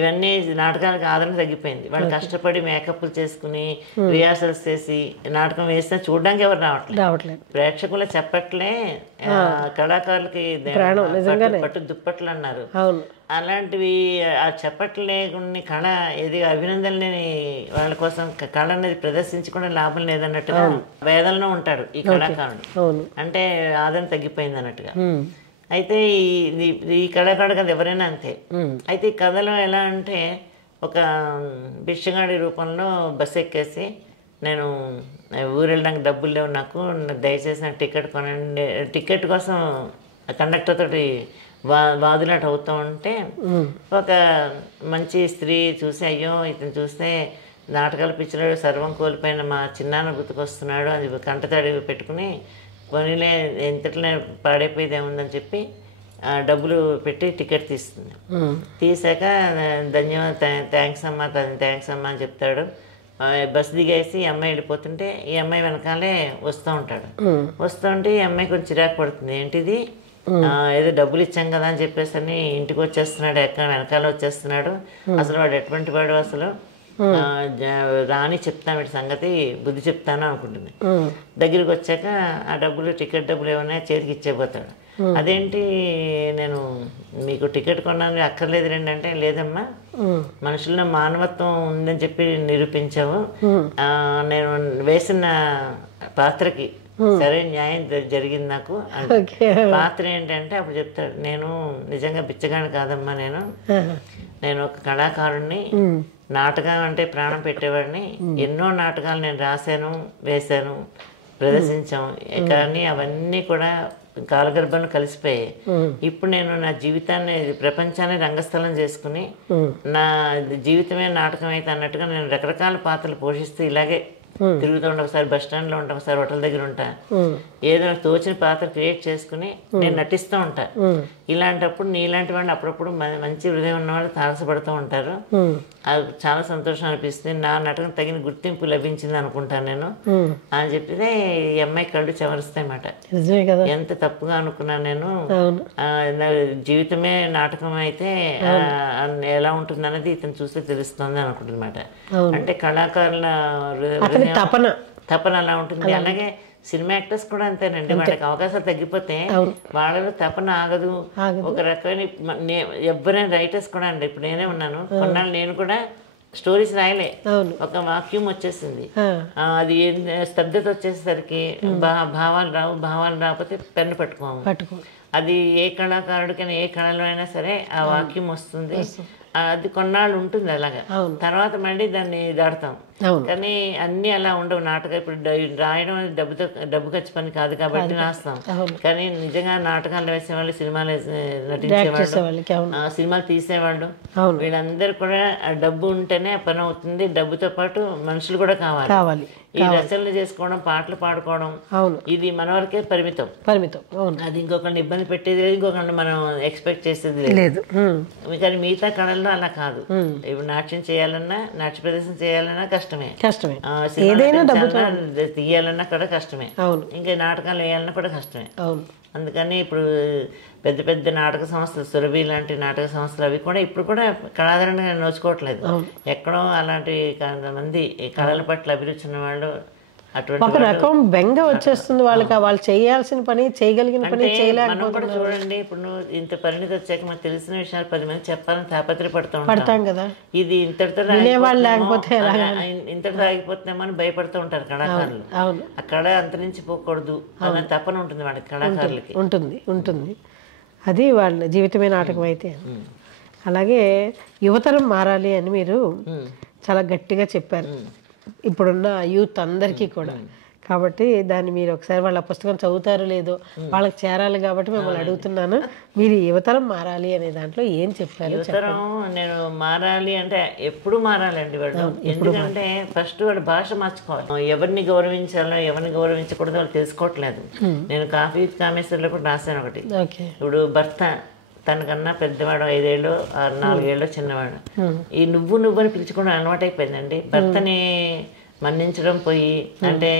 ఇవన్నీ నాటకాలకు ఆదరణ తగ్గిపోయింది. వాళ్ళు కష్టపడి మేకప్లు చేసుకుని రిహార్సల్స్ చేసి నాటకం వేస్తే చూడడానికి ఎవరు రావట్లేదు. ప్రేక్షకుల చెప్పట్లే కళాకారులకి పట్టు దుప్పట్లు అన్నారు. అలాంటివి ఆ చెప్పట్లు లేకుండా కళ ఏది అభినందన లేని వాళ్ళ కోసం కళ అనేది ప్రదర్శించకుండా లాభం లేదన్నట్టుగా వేదనలో ఉంటాడు ఈ కళాకారుడు. అంటే ఆదరణ తగ్గిపోయింది అన్నట్టుగా. అయితే ఈ కళాకారుడు కదా ఎవరైనా అంతే. అయితే ఈ కథలో ఎలా అంటే ఒక బిచ్చగాడి రూపంలో బస్సు ఎక్కేసి, నేను ఊరు వెళ్ళడానికి డబ్బులు లేవు, నాకు దయచేసి నాకు టికెట్ కొనండి, టికెట్ కోసం కండక్టర్ తోటి వాదులాట అవుతూ ఉంటే ఒక మంచి స్త్రీ చూసి, అయ్యో ఇతను చూస్తే నాటకాల పిచ్చిలో సర్వం కోల్పోయిన మా చిన్నాన్న గుర్తుకొస్తున్నాడు, అది కంటతడి పెట్టుకుని కొనిలే ఎంతట్లో పాడైపోయేది ఏముందని చెప్పి డబ్బులు పెట్టి టికెట్ తీస్తుంది. తీసాక థ్యాంక్స్ అమ్మా అని చెప్తాడు. బస్సు దిగేసి ఈ అమ్మాయి వెళ్ళిపోతుంటే ఈ అమ్మాయి వెనకాలే వస్తూ ఉంటాడు. వస్తూ ఉంటే ఈ అమ్మాయి కొంచెం చిరాకు పడుతుంది. ఏంటిది, ఏదో డబ్బులు ఇచ్చాం కదా అని చెప్పేసి అని ఇంటికి వచ్చేస్తున్నాడు, ఎక్కడ వెనకాల వచ్చేస్తున్నాడు, అసలు వాడు ఎటువంటి వాడు, అసలు రాని చెప్తాను వీటి సంగతి, బుద్ధి చెప్తాను అనుకుంటుంది. దగ్గరికి వచ్చాక ఆ డబ్బులు, టికెట్ డబ్బులు ఏమన్నా చేతికి ఇచ్చేపోతాడు. అదేంటి, నేను మీకు టికెట్ కొన్నాను అక్కర్లేదు రండి అంటే, లేదమ్మా మనుషుల్లో మానవత్వం ఉందని చెప్పి నిరూపించావు, నేను వేసిన పాత్రకి సరే న్యాయం జరిగింది నాకు. పాత్ర ఏంటంటే అప్పుడు చెప్తాడు, నేను నిజంగా బిచ్చగాని కాదమ్మా, నేను ఒక కళాకారుణ్ణి, నాటకం అంటే ప్రాణం పెట్టేవాడిని, ఎన్నో నాటకాలు నేను రాశాను, వేశాను, ప్రదర్శించాం, కానీ అవన్నీ కూడా కాలగర్భంలో కలిసిపోయాయి. ఇప్పుడు నేను నా జీవితాన్ని, ప్రపంచాన్ని రంగస్థలం చేసుకుని నా జీవితమే నాటకం అయితే అన్నట్టుగా నేను రకరకాల పాత్రలు పోషిస్తూ ఇలాగే తిరుగుతూ ఉంటా. ఒకసారి బస్ స్టాండ్ లో ఉంటా, ఒకసారి హోటల్ దగ్గర ఉంటా, ఏదో నాకు తోచిన పాత్ర క్రియేట్ చేసుకుని నేను నటిస్తూ ఉంటా. ఇలాంటప్పుడు నీలాంటి వాళ్ళు అప్పుడప్పుడు మంచి హృదయం ఉన్న వాళ్ళు తారసపడుతూ ఉంటారు. అది చాలా సంతోషం అనిపిస్తుంది. నా నటన తగిన గుర్తింపు లభించింది అనుకుంటాను నేను అని చెప్పితే ఈ అమ్మాయి కళ్ళు చెమరుస్తాయన్నమాట. ఎంత తప్పుగా అనుకున్నాను నేను, నా జీవితమే నాటకం అయితే ఎలా ఉంటుంది అనేది ఇతను చూస్తే తెలుస్తుంది అనుకుంటున్నమాట. అంటే కళాకారుల తపన అలా ఉంటుంది. అలాగే సినిమా యాక్టర్స్ కూడా అంతేనండి, వాళ్ళకి అవకాశాలు తగ్గిపోతే వాళ్ళలో తపన ఆగదు. ఒక రకమైన ఎవరైనా రైటర్స్ కూడా అండి, ఇప్పుడు నేనే ఉన్నాను, కొన్నాళ్ళు నేను కూడా స్టోరీస్ రాయలే, ఒక వాక్యూమ్ వచ్చేసింది, అది స్తబ్దత వచ్చేసరికి భావాలు రాకపోతే పెన్ను పట్టుకోము. అది ఏ కళాకారుడికైనా ఏ కళలో అయినా సరే ఆ వాక్యం వస్తుంది, అది కొన్నాళ్ళు ఉంటుంది అలాగా, తర్వాత మళ్ళీ దాన్ని దాడతాం. కానీ అన్నీ అలా ఉండవు. నాటకం ఇప్పుడు రాయడం అనేది డబ్బు ఖర్చు పని కాదు కాబట్టి రాస్తాం. కానీ నిజంగా నాటకాలు వేసేవాళ్ళు, సినిమాలు నటించేవాళ్ళు, సినిమాలు తీసేవాళ్ళు, వీళ్ళందరూ కూడా డబ్బు ఉంటేనే పని అవుతుంది. డబ్బుతో పాటు మనుషులు కూడా కావాలి. ఈ రచనలు చేసుకోవడం, పాటలు పాడుకోవడం, అవును, ఇది మన వరకే పరిమితం. అవును, అది ఇంకొకరిని ఇబ్బంది పెట్టేది లేదు, ఇంకొకరిని మనం ఎక్స్పెక్ట్ చేసేది లేదు. లేదు. కానీ మిగతా కళల్లో అలా కాదు. ఇప్పుడు నాట్యం చేయాలన్నా, నాట్య ప్రదర్శన చేయాలన్నా కష్టమే, ఏదైనా తీయాలన్నా కూడా కష్టమే, అవును, ఇంకా నాటకాలు వేయాలన్నా కూడా కష్టమే. అవును. అందుకని ఇప్పుడు పెద్ద పెద్ద నాటక సంస్థలు, సురభి లాంటి నాటక సంస్థలు అవి కూడా ఇప్పుడు కూడా కళాదరణగా నోచుకోవట్లేదు. ఎక్కడో అలాంటి కొంతమంది ఈ కళల పట్ల అభిరుచి ఉన్న వాళ్ళు అటువంటి ఒక రకం బెంగ వచ్చేస్తుంది వాళ్ళకి. వాళ్ళు చేయాల్సిన పని, చేయగలిగిన పని మనం కూడా చూడండి. ఇప్పుడు నువ్వు ఇంత పరిణితి వచ్చాక మనకు తెలిసిన విషయాలు 10 మంది చెప్పాలని తాపత్రపడుతూ పడతాం కదా. ఇది ఇంతటితో లేకపోతే ఇంతటితో ఆగిపోతున్నామో అని భయపడుతూ ఉంటారు కళాకారులు. అవును, ఆ కళ అంతరించిపోకూడదు అన్న తపన ఉంటుంది వాళ్ళకి, కళాకారులకి ఉంటుంది. అది వాళ్ళ జీవితమే నాటకం అయితే. అలాగే యువతరం మారాలి అని మీరు చాలా గట్టిగా చెప్పారు ఇప్పుడున్న యూత్ అందరికీ కూడా. కాబట్టి దాన్ని మీరు ఒకసారి వాళ్ళ పుస్తకం చదువుతారో లేదో వాళ్ళకి చేరాలి కాబట్టి మిమ్మల్ని అడుగుతున్నాను. మీరు యువతరం మారాలి అనే దాంట్లో ఏం చెప్పారు? యువతరం నేను మారాలి అంటే ఎప్పుడు మారాలండి వాడు. ఎందుకంటే ఫస్ట్ వాడు భాష మార్చుకోవాలి. ఎవరిని గౌరవించాలో ఎవరిని గౌరవించకూడదో వాళ్ళు తెలుసుకోవట్లేదు. నేను కాఫీ కామేశ్వర్లో కూడా రాశాను ఒకటి. ఇప్పుడు భర్త తనకన్నా పెద్దవాడు 5 ఏళ్ళు 4 ఏళ్ళు చిన్నవాడు, ఈ నువ్వు అని పిలుచుకోవడం అలవాటైపోయిందండి. భర్తని మన్నించడం పోయి అంటే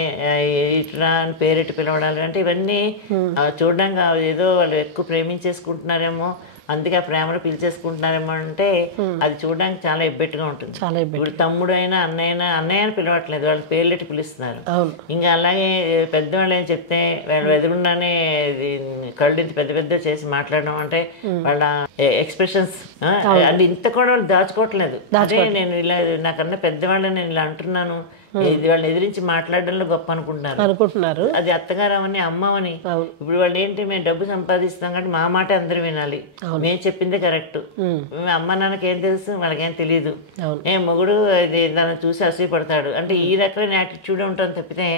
ఇట్లా అని పేరెట్టి పిలవడాలు అంటే ఇవన్నీ చూడడానికి ఏదో వాళ్ళు ఎక్కువ ప్రేమించేసుకుంటున్నారేమో, అందుకే ఆ ప్రేమను పిలిచేసుకుంటున్నారేమో అంటే అది చూడడానికి చాలా ఎబ్బెట్టుగా ఉంటుంది. ఇప్పుడు తమ్ముడు అయినా అన్నయ్య అని పిలవట్లేదు, వాళ్ళు పేర్లెట్టి పిలుస్తున్నారు. ఇంకా అలాగే పెద్దవాళ్ళు ఏం చెప్తే వాళ్ళు ఎదురుండానే కళ్ళు ఇంత పెద్ద పెద్ద చేసి మాట్లాడడం అంటే వాళ్ళ ఎక్స్ప్రెషన్స్ అంటే ఇంత కూడా వాళ్ళు దాచుకోవట్లేదు. అదే నేను ఇలా నాకన్నా పెద్దవాళ్ళని నేను ఇలా అంటున్నాను, వాళ్ళు ఎదిరించి మాట్లాడడంలో గొప్ప అనుకుంటున్నారు. అది అత్తగారమని అమ్మవని. ఇప్పుడు వాళ్ళు ఏంటి, మేము డబ్బు సంపాదిస్తాం కాబట్టి మా మాట అందరూ వినాలి, మేము చెప్పిందే కరెక్ట్. అమ్మ నాన్నకి ఏం తెలుసు, వాళ్ళకేం తెలియదు. మొగుడు దాన్ని చూసి అసూయపడతాడు అంటే ఈ రకమైన యాటిట్యూడ్ ఉంటుంది తప్పితే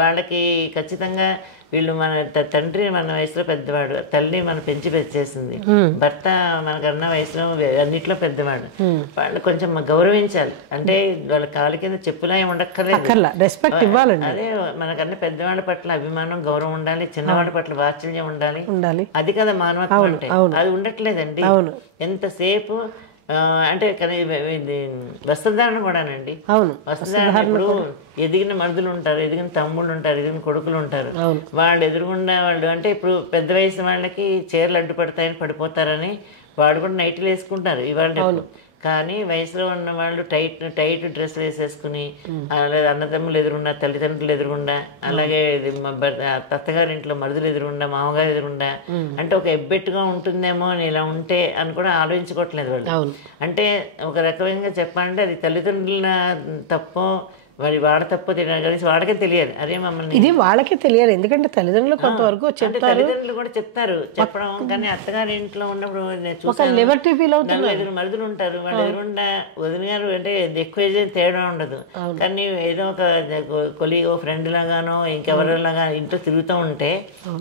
వాళ్ళకి ఖచ్చితంగా వీళ్ళు మన తండ్రి మన వయసులో పెద్దవాడు, తల్లి మన పెంచి పెంచేసింది, భర్త మనకన్నా వయసులో అన్నిట్లో పెద్దవాడు, వాళ్ళు కొంచెం గౌరవించాలి. అంటే వాళ్ళ కాళ్ళ కింద చెప్పులా ఏమి ఉండక్కర్లేదు, రెస్పెక్ట్ ఇవ్వాలి. అదే మనకన్నా పెద్దవాళ్ళ పట్ల అభిమానం, గౌరవం ఉండాలి, చిన్నవాడి పట్ల వాత్సల్యం ఉండాలి. అది కదా మానవత్వం అంటే. అది ఉండట్లేదండి. ఎంతసేపు అంటే వస్త్రధారణ కూడానండి. వస్త్రధారణ ఇప్పుడు ఎదిగిన మరుదులు ఉంటారు, ఎదిగిన తమ్ముళ్ళు ఉంటారు, ఎదిగిన కొడుకులు ఉంటారు. వాళ్ళు ఎదురుగుండా వాళ్ళు అంటే ఇప్పుడు పెద్ద వయసు వాళ్ళకి చీరలు అడ్డుపడతాయని పడిపోతారని వాడు కూడా నైట్లు వేసుకుంటారు ఇవాళ. కానీ వయసులో ఉన్న వాళ్ళు టైట్ డ్రెస్సులు వేసేసుకుని అలాగే అన్నదమ్ములు ఎదురుగుండా, తల్లిదండ్రులు ఎదురుగుండా, అలాగే అత్తగారి ఇంట్లో మరుదులు ఎదురుగుండా, మామగారు ఎదురుగుండా అంటే ఒక ఎబ్బెట్టుగా ఉంటుందేమో అని ఇలా ఉంటే అని కూడా ఆలోచించుకోవట్లేదు వాళ్ళు. అంటే ఒక రకమైన చెప్పాలంటే అది తల్లిదండ్రుల తప్పో మరి వాడ తప్పు తెలియదు, వాడికే తెలియాలి. అదే మమ్మల్ని ఇది వాళ్ళకే తెలియాలి. ఎందుకంటే తల్లిదండ్రులు కొంతవరకు తల్లిదండ్రులు కూడా చెప్తారు చెప్పడం, కానీ అత్తగారి ఇంట్లో ఉన్నప్పుడు ఎదురు మరుదులు ఉంటారు, వాళ్ళు ఎదురుండా వదిన గారు అంటే ఎక్కువ ఏజ్ తేడా ఉండదు, కానీ ఏదో ఒక కొలీగో ఫ్రెండ్ లాగానో ఇంకెవరిలాగా ఇంట్లో తిరుగుతూ ఉంటే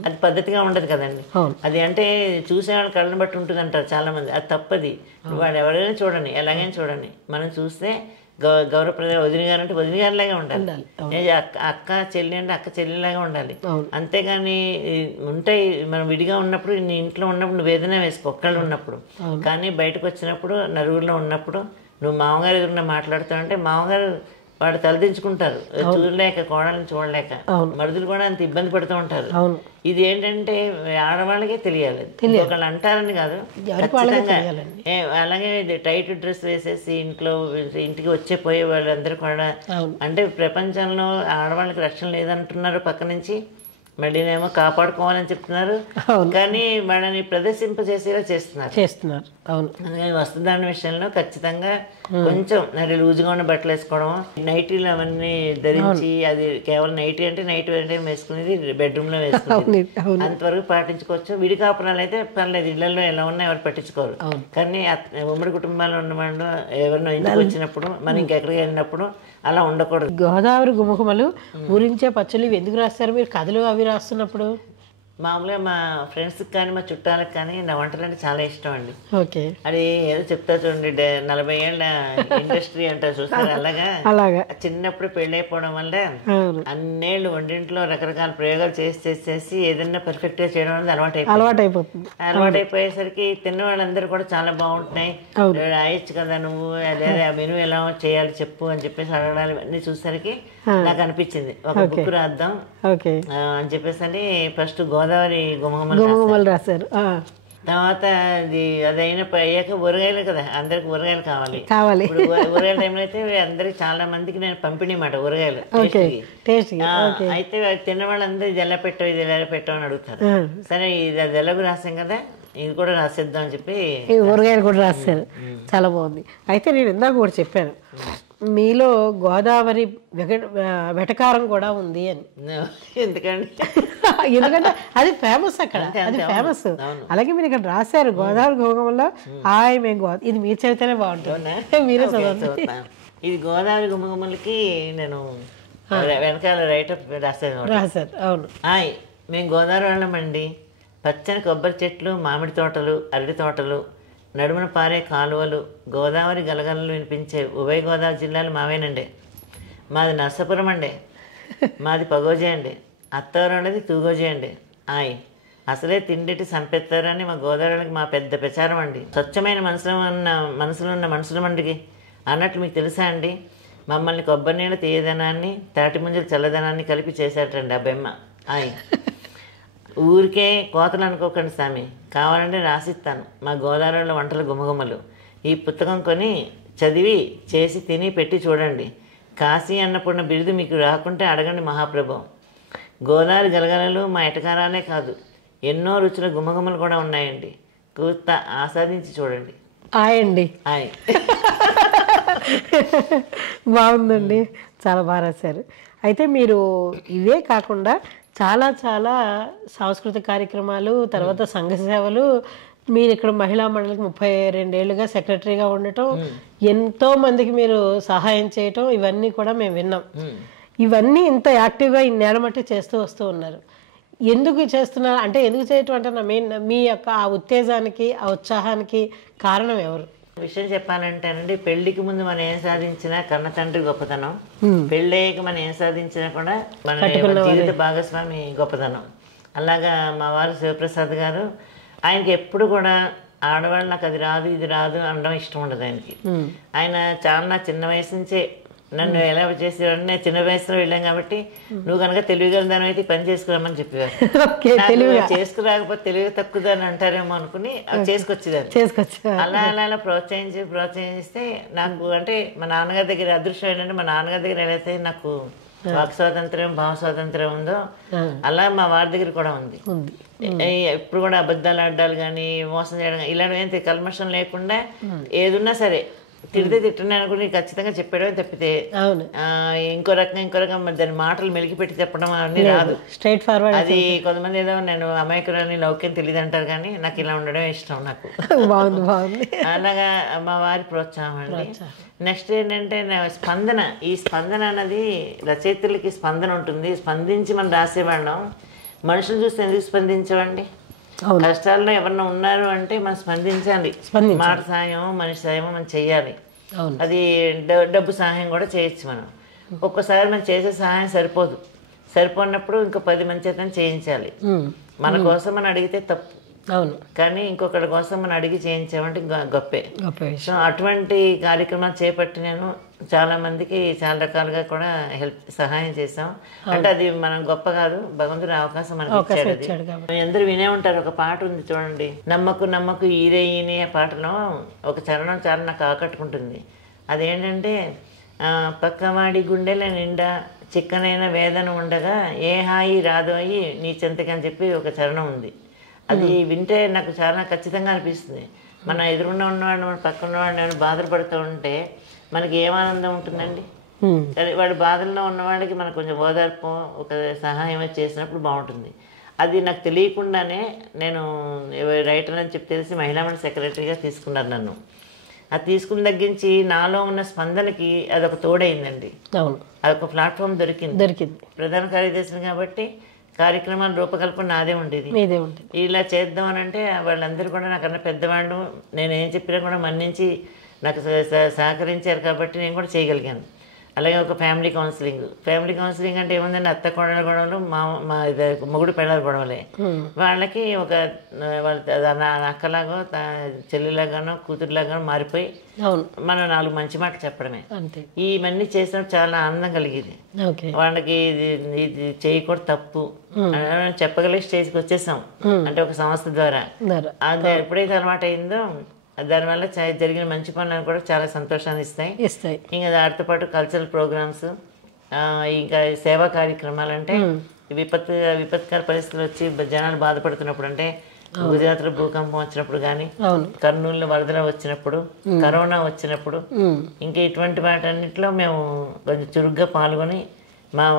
అది పద్ధతిగా ఉండదు కదండి. అది అంటే చూసేవాళ్ళ కళ్ళని బట్టి ఉంటుంది అంటారు చాలా మంది. అది తప్పది. వాడు ఎవరైనా చూడండి, ఎలాగైనా చూడండి, మనం చూస్తే గౌరవప్రద వదిన గారు అంటే వదిన గారిలాగా ఉండాలి, అక్క చెల్లి అంటే అక్క చెల్లిలాగా ఉండాలి. అంతేగాని ఉంటాయి మనం విడిగా ఉన్నప్పుడు, నీ ఇంట్లో ఉన్నప్పుడు నువ్వు ఏదైనా వేసుకో ఒక్కళ్ళు ఉన్నప్పుడు, కానీ బయటకు వచ్చినప్పుడు నలుగురిలో ఉన్నప్పుడు నువ్వు మామగారు ఎదురుగా మాట్లాడుతావు అంటే మామగారు వాడు తలదించుకుంటారు, చూడలేక కోడల్ని చూడలేక. మరుదులు కూడా అంత ఇబ్బంది పడుతూ ఉంటారు. ఇది ఏంటంటే ఆడవాళ్ళకే తెలియాలి, ఒకళ్ళు అంటారని కాదు, ఖచ్చితంగా. అలాగే టైట్ డ్రెస్ వేసేసి ఇంటికి వచ్చే పోయే వాళ్ళందరూ కూడా అంటే ప్రపంచంలో ఆడవాళ్ళకి రక్షణ లేదంటున్నారు పక్క నుంచి, మళ్ళీనేమో కాపాడుకోవాలని చెప్తున్నారు, కానీ వాళ్ళని ప్రదర్శింపజేసేలా చేస్తున్నారు. అందుకని వస్త్రధారణ విషయంలో ఖచ్చితంగా కొంచెం లూజుగా ఉన్న బట్టలు వేసుకోవడం, నైటీలు అవన్నీ ధరించి, అది కేవలం నైటీ అంటే నైట్ వేసుకునేది బెడ్రూమ్ లో వేసుకునేది, అంతవరకు పాటించుకోవచ్చు. విడి కాపురాలు అయితే పర్లేదు, ఇళ్లలో ఎలా ఉన్నా ఎవరు పట్టించుకోరు. కానీ ఉమ్మడి కుటుంబాల్లో ఉన్న వాళ్ళు ఎవరినో ఇంటికి వచ్చినప్పుడు మనం ఇంకెక్కడికి వెళ్ళినప్పుడు అలా ఉండకూడదు. గోదావరి గుమగుమలు ఊరించే పచ్చళ్ళు ఎందుకు రాస్తారు మీరు? కథలు అవి రాస్తున్నప్పుడు మామూలుగా మా ఫ్రెండ్స్కి కానీ మా చుట్టాలకు కానీ నా వంటలు అంటే చాలా ఇష్టం అండి. ఓకే. అది ఏదో చెప్తా చూడండి 40 ఏళ్ళ ఇండస్ట్రీ అంటారు చూస్తారు, అలాగా చిన్నప్పుడు పెళ్ళి అయిపోవడం వల్ల అన్నేళ్ళు వంటింట్లో రకరకాల ప్రయోగాలు చేసి ఏదైనా పర్ఫెక్ట్ గా చేయడం అనేది అలవాటైపోతుంది. అలవాటైపోయేసరికి తిన్న వాళ్ళందరూ కూడా చాలా బాగుంటున్నాయి, రాయొచ్చు కదా నువ్వు, అదే ఆ మెను ఎలా చేయాలి చెప్పు అని చెప్పేసి అడగడాలు అన్ని చూసేసరికి నాకు అనిపించింది ఒక బుక్ రాద్దాం అని చెప్పేసి అని ఫస్ట్ గోదావరి గుమగుమలు రాశారు. తర్వాత అది అయ్యాక ఊరగాయలు కదా, అందరికి ఊరగాయలు కావాలి. ఊరగాయల టైంలో అయితే అందరికి చాలా మందికి నేను పంపిణీ మాట ఊరగాయలు అయితే తిన్న వాళ్ళందరూ ఇది ఎలా పెట్టావు ఇది ఎలా పెట్టావు అని అడుగుతారు. సరే ఇది అది ఎలాగో రాసాం కదా ఇది కూడా రాసేద్దాం అని చెప్పి ఊరగాయలు కూడా రాశారు. చాలా బాగుంది. అయితే నేను ఇందాక కూడా చెప్పాను మీలో గోదావరి వెటకారం కూడా ఉంది అని. ఎందుకంటే అది ఫేమస్ అక్కడ, అది ఫేమస్. అలాగే మీరు ఇక్కడ రాశారు గోదావరి గుమగుమల్లో మేము ఇది మీరు చదివితేనే బాగుంటుంది, మీరే చదవండి. ఇది గోదావరి గుమగుమలకి నేను వెనకాల రైటప్ రాశారు. అవును. మేము గోదావరి వాళ్ళమండి. పచ్చని కొబ్బరి చెట్లు, మామిడి తోటలు, అరటి తోటలు, నడుమున పారే కాలువలు, గోదావరి గలగలలు వినిపించే ఉభయ గోదావరి జిల్లాలు మావేనండి. మాది నర్సాపురం అండి, మాది పగోజే అండి, అత్తవరం అనేది తూగోజే అండి. అసలే తిండిటి సంపెత్తారని మా గోదావరికి మా పెద్ద ప్రచారం అండి. స్వచ్ఛమైన మనసులో ఉన్న మనుషుల మండికి అన్నట్లు మీకు తెలుసా అండి, మమ్మల్ని కొబ్బరి నీళ్ళ తీయదనాన్ని తాటి ముంజల చల్లదనాన్ని కలిపి చేశారటండి ఆ బెమ్మ. ఊరికే కోతలు అనుకోకండి స్వామి, కావాలంటే రాసిస్తాను మా గోదావరిలో వంటల గుమగుమలు. ఈ పుస్తకం కొని చదివి చేసి తిని పెట్టి చూడండి. కాశీ అన్నపూర్ణ బిరుదు మీకు రాకుంటే అడగండి మహాప్రభు. గోదావరి గలగలలు మా ఎటకారాలే కాదు, ఎన్నో రుచుల గుమగుమలు కూడా ఉన్నాయండి. కూర్త ఆస్వాదించి చూడండి. బాగుందండి, చాలా బాగా రాశారు. అయితే మీరు ఇవే కాకుండా చాలా చాలా సాంస్కృతిక కార్యక్రమాలు, తర్వాత సంఘ సేవలు, మీరు ఇక్కడ మహిళా మండలికి 32 ఏళ్ళుగా సెక్రటరీగా ఉండటం, ఎంతో మందికి మీరు సహాయం చేయటం, ఇవన్నీ కూడా మేము విన్నాం. ఇవన్నీ ఇంత యాక్టివ్గా ఇన్నేళ్ల మట్టి చేస్తూ వస్తూ ఉన్నారు. ఎందుకు చేస్తున్నారు అంటే, ఎందుకు చేయటం అంటే మీ యొక్క ఆ ఉత్తేజానికి ఆ ఉత్సాహానికి కారణం ఎవరు? విషయం చెప్పాలంటేనండి, పెళ్లికి ముందు మనం ఏం సాధించినా కన్న తండ్రి గొప్పతనం, పెళ్ళయ్యాక మనం ఏం సాధించినా కూడా మన జీవిత భాగస్వామి గొప్పతనం. అలాగా మా వారు శివప్రసాద్ గారు, ఆయనకి ఎప్పుడు కూడా ఆడవాళ్ళు నాకు అది రాదు ఇది రాదు అనడం ఇష్టం ఉండదు ఆయనకి. ఆయన చాలా చిన్న వయసు నుంచే నన్ను ఎలా చేసేవాడు, నేను చిన్న వయసులో వెళ్ళాం కాబట్టి నువ్వు కనుక తెలివిగల దాని అయితే పని చేసుకురామని చెప్పేవారు. చేసుకురాకపోతే తెలివి తక్కువదని అంటారేమో అనుకుని చేసుకొచ్చేదాన్ని. అలా అలా ప్రోత్సహిస్తే నాకు అంటే మా నాన్నగారి దగ్గర అదృష్టం ఏంటంటే, మా నాన్నగారి దగ్గర ఏదైతే నాకు వాక్ స్వాతంత్రం భావ స్వాతంత్రం ఉందో అలా మా వారి దగ్గర కూడా ఉంది. ఎప్పుడు కూడా అబద్ధాలు ఆడాలి కానీ మోసం చేయడం ఇలాంటివి ఏంటి కల్మషం లేకుండా ఏదున్నా సరే తిడితే తిట్టనే అనుకుని ఖచ్చితంగా చెప్పాడే తప్పితే ఇంకో రకంగా దాని మాటలు మెలికి పెట్టి చెప్పడం అన్నీ రాదు. Straight forward. అది కొంతమంది ఏదో నేను అమాయకురాని లౌక్యం తెలియదు అంటారు, కానీ నాకు ఇలా ఉండడం ఇష్టం. నాకు అలాగా మా వారి ప్రోత్సాహం అండి. నెక్స్ట్ ఏంటంటే స్పందన. ఈ స్పందన అన్నది రచయితలకి స్పందన ఉంటుంది. స్పందించి మనం రాసేవాళ్ళం. మనుషులు చూస్తే ఎందుకు స్పందించవండి? కష్టాల్లో ఎవరన్నా ఉన్నారు అంటే మనం స్పందించాలి. మాట సాయం మనిషి సాయం మనం చెయ్యాలి. అది డబ్బు సహాయం కూడా చేయొచ్చు. మనం ఒక్కసారి మనం చేసే సహాయం సరిపోనప్పుడు ఇంకో 10 మంది చేత చేయించాలి. మన కోసం మనం అడిగితే తప్పు, కానీ ఇంకొకరి కోసం మనం అడిగి చేయించామంటే గొప్పే. సో అటువంటి కార్యక్రమాలు చేపట్టి నేను చాలా మందికి చాలా రకాలుగా కూడా సహాయం చేసాం. అంటే అది మనం గొప్ప కాదు, భగవంతుడు అవకాశం మనకి ఇచ్చాడు. అందరూ వినే ఉంటారు. ఒక పాట ఉంది చూడండి, నమ్మకు ఈరే ఈనే పాటలో ఒక చరణం చాలా నాకు ఆకట్టుకుంటుంది. అదేంటంటే, పక్కవాడి గుండెల నిండా చిక్కనైన వేదన ఉండగా ఏ హాయి రాదోయి నీ చెంతకని చెప్పి ఒక చరణం ఉంది. అది వింటే నాకు చాలా ఖచ్చితంగా అనిపిస్తుంది. మన ఎదురున్న ఉన్నవాడిని మన పక్కన ఉన్నవాడిని బాధపడుతూ ఉంటే మనకి ఏం ఆనందం ఉంటుందండి? సరే, వాడి బాధల్లో ఉన్నవాడికి మనకు కొంచెం ఓదార్పు ఒక సహాయం చేసినప్పుడు బాగుంటుంది. అది నాకు తెలియకుండానే నేను రైటర్ అని చెప్పి తెలిసి మహిళా మండలి సెక్రటరీగా తీసుకున్నారు నన్ను. అది తీసుకుని తగ్గించి నాలో ఉన్న స్పందనకి అదొక తోడైందండి. అదొక ప్లాట్ఫామ్ దొరికింది. ప్రధాన కార్యదర్శిని కాబట్టి కార్యక్రమాల రూపకల్పన నాదే ఉండేది. మీదే ఉంటుంది. ఇలా చేద్దాం అని అంటే వాళ్ళందరూ కూడా నాకన్నా పెద్దవాళ్ళు, నేను ఏం చెప్పినా కూడా మన్నించి నాకు సహకరించారు కాబట్టి నేను కూడా చేయగలిగాను. అలాగే ఒక ఫ్యామిలీ కౌన్సిలింగ్ అంటే ఏముందండి, అత్త కోడల గొడవలు, మా మొగుడు పెళ్ళాలి గొడవలే. వాళ్ళకి ఒక వాళ్ళ అక్కలాగో చెల్లిలాగానో కూతురులాగానో మారిపోయి మనం 4 మంచి మాటలు చెప్పడమే. ఇవన్నీ చేసినప్పుడు చాలా ఆనందం కలిగేది. వాళ్ళకి ఇది చేయకూడదు, తప్పు చెప్పగలిగే స్టేజ్కి వచ్చేసాం. అంటే ఒక సంస్థ ద్వారా అది ఎప్పుడైతే అలవాటు అయిందో దానివల్ల జరిగిన మంచి పనులను కూడా చాలా సంతోషాన్ని ఇస్తాయి. ఇంకా దాటితో పాటు కల్చరల్ ప్రోగ్రామ్స్, ఇంకా సేవా కార్యక్రమాలు, అంటే విపత్కర పరిస్థితులు వచ్చి జనాలు బాధపడుతున్నప్పుడు, అంటే గుజరాత్లో భూకంపం వచ్చినప్పుడు కానీ, కర్నూలులో వరదలు వచ్చినప్పుడు, కరోనా వచ్చినప్పుడు, ఇంకా ఇటువంటి వాటన్నిటిలో మేము కొంచెం చురుగ్గా పాల్గొని మా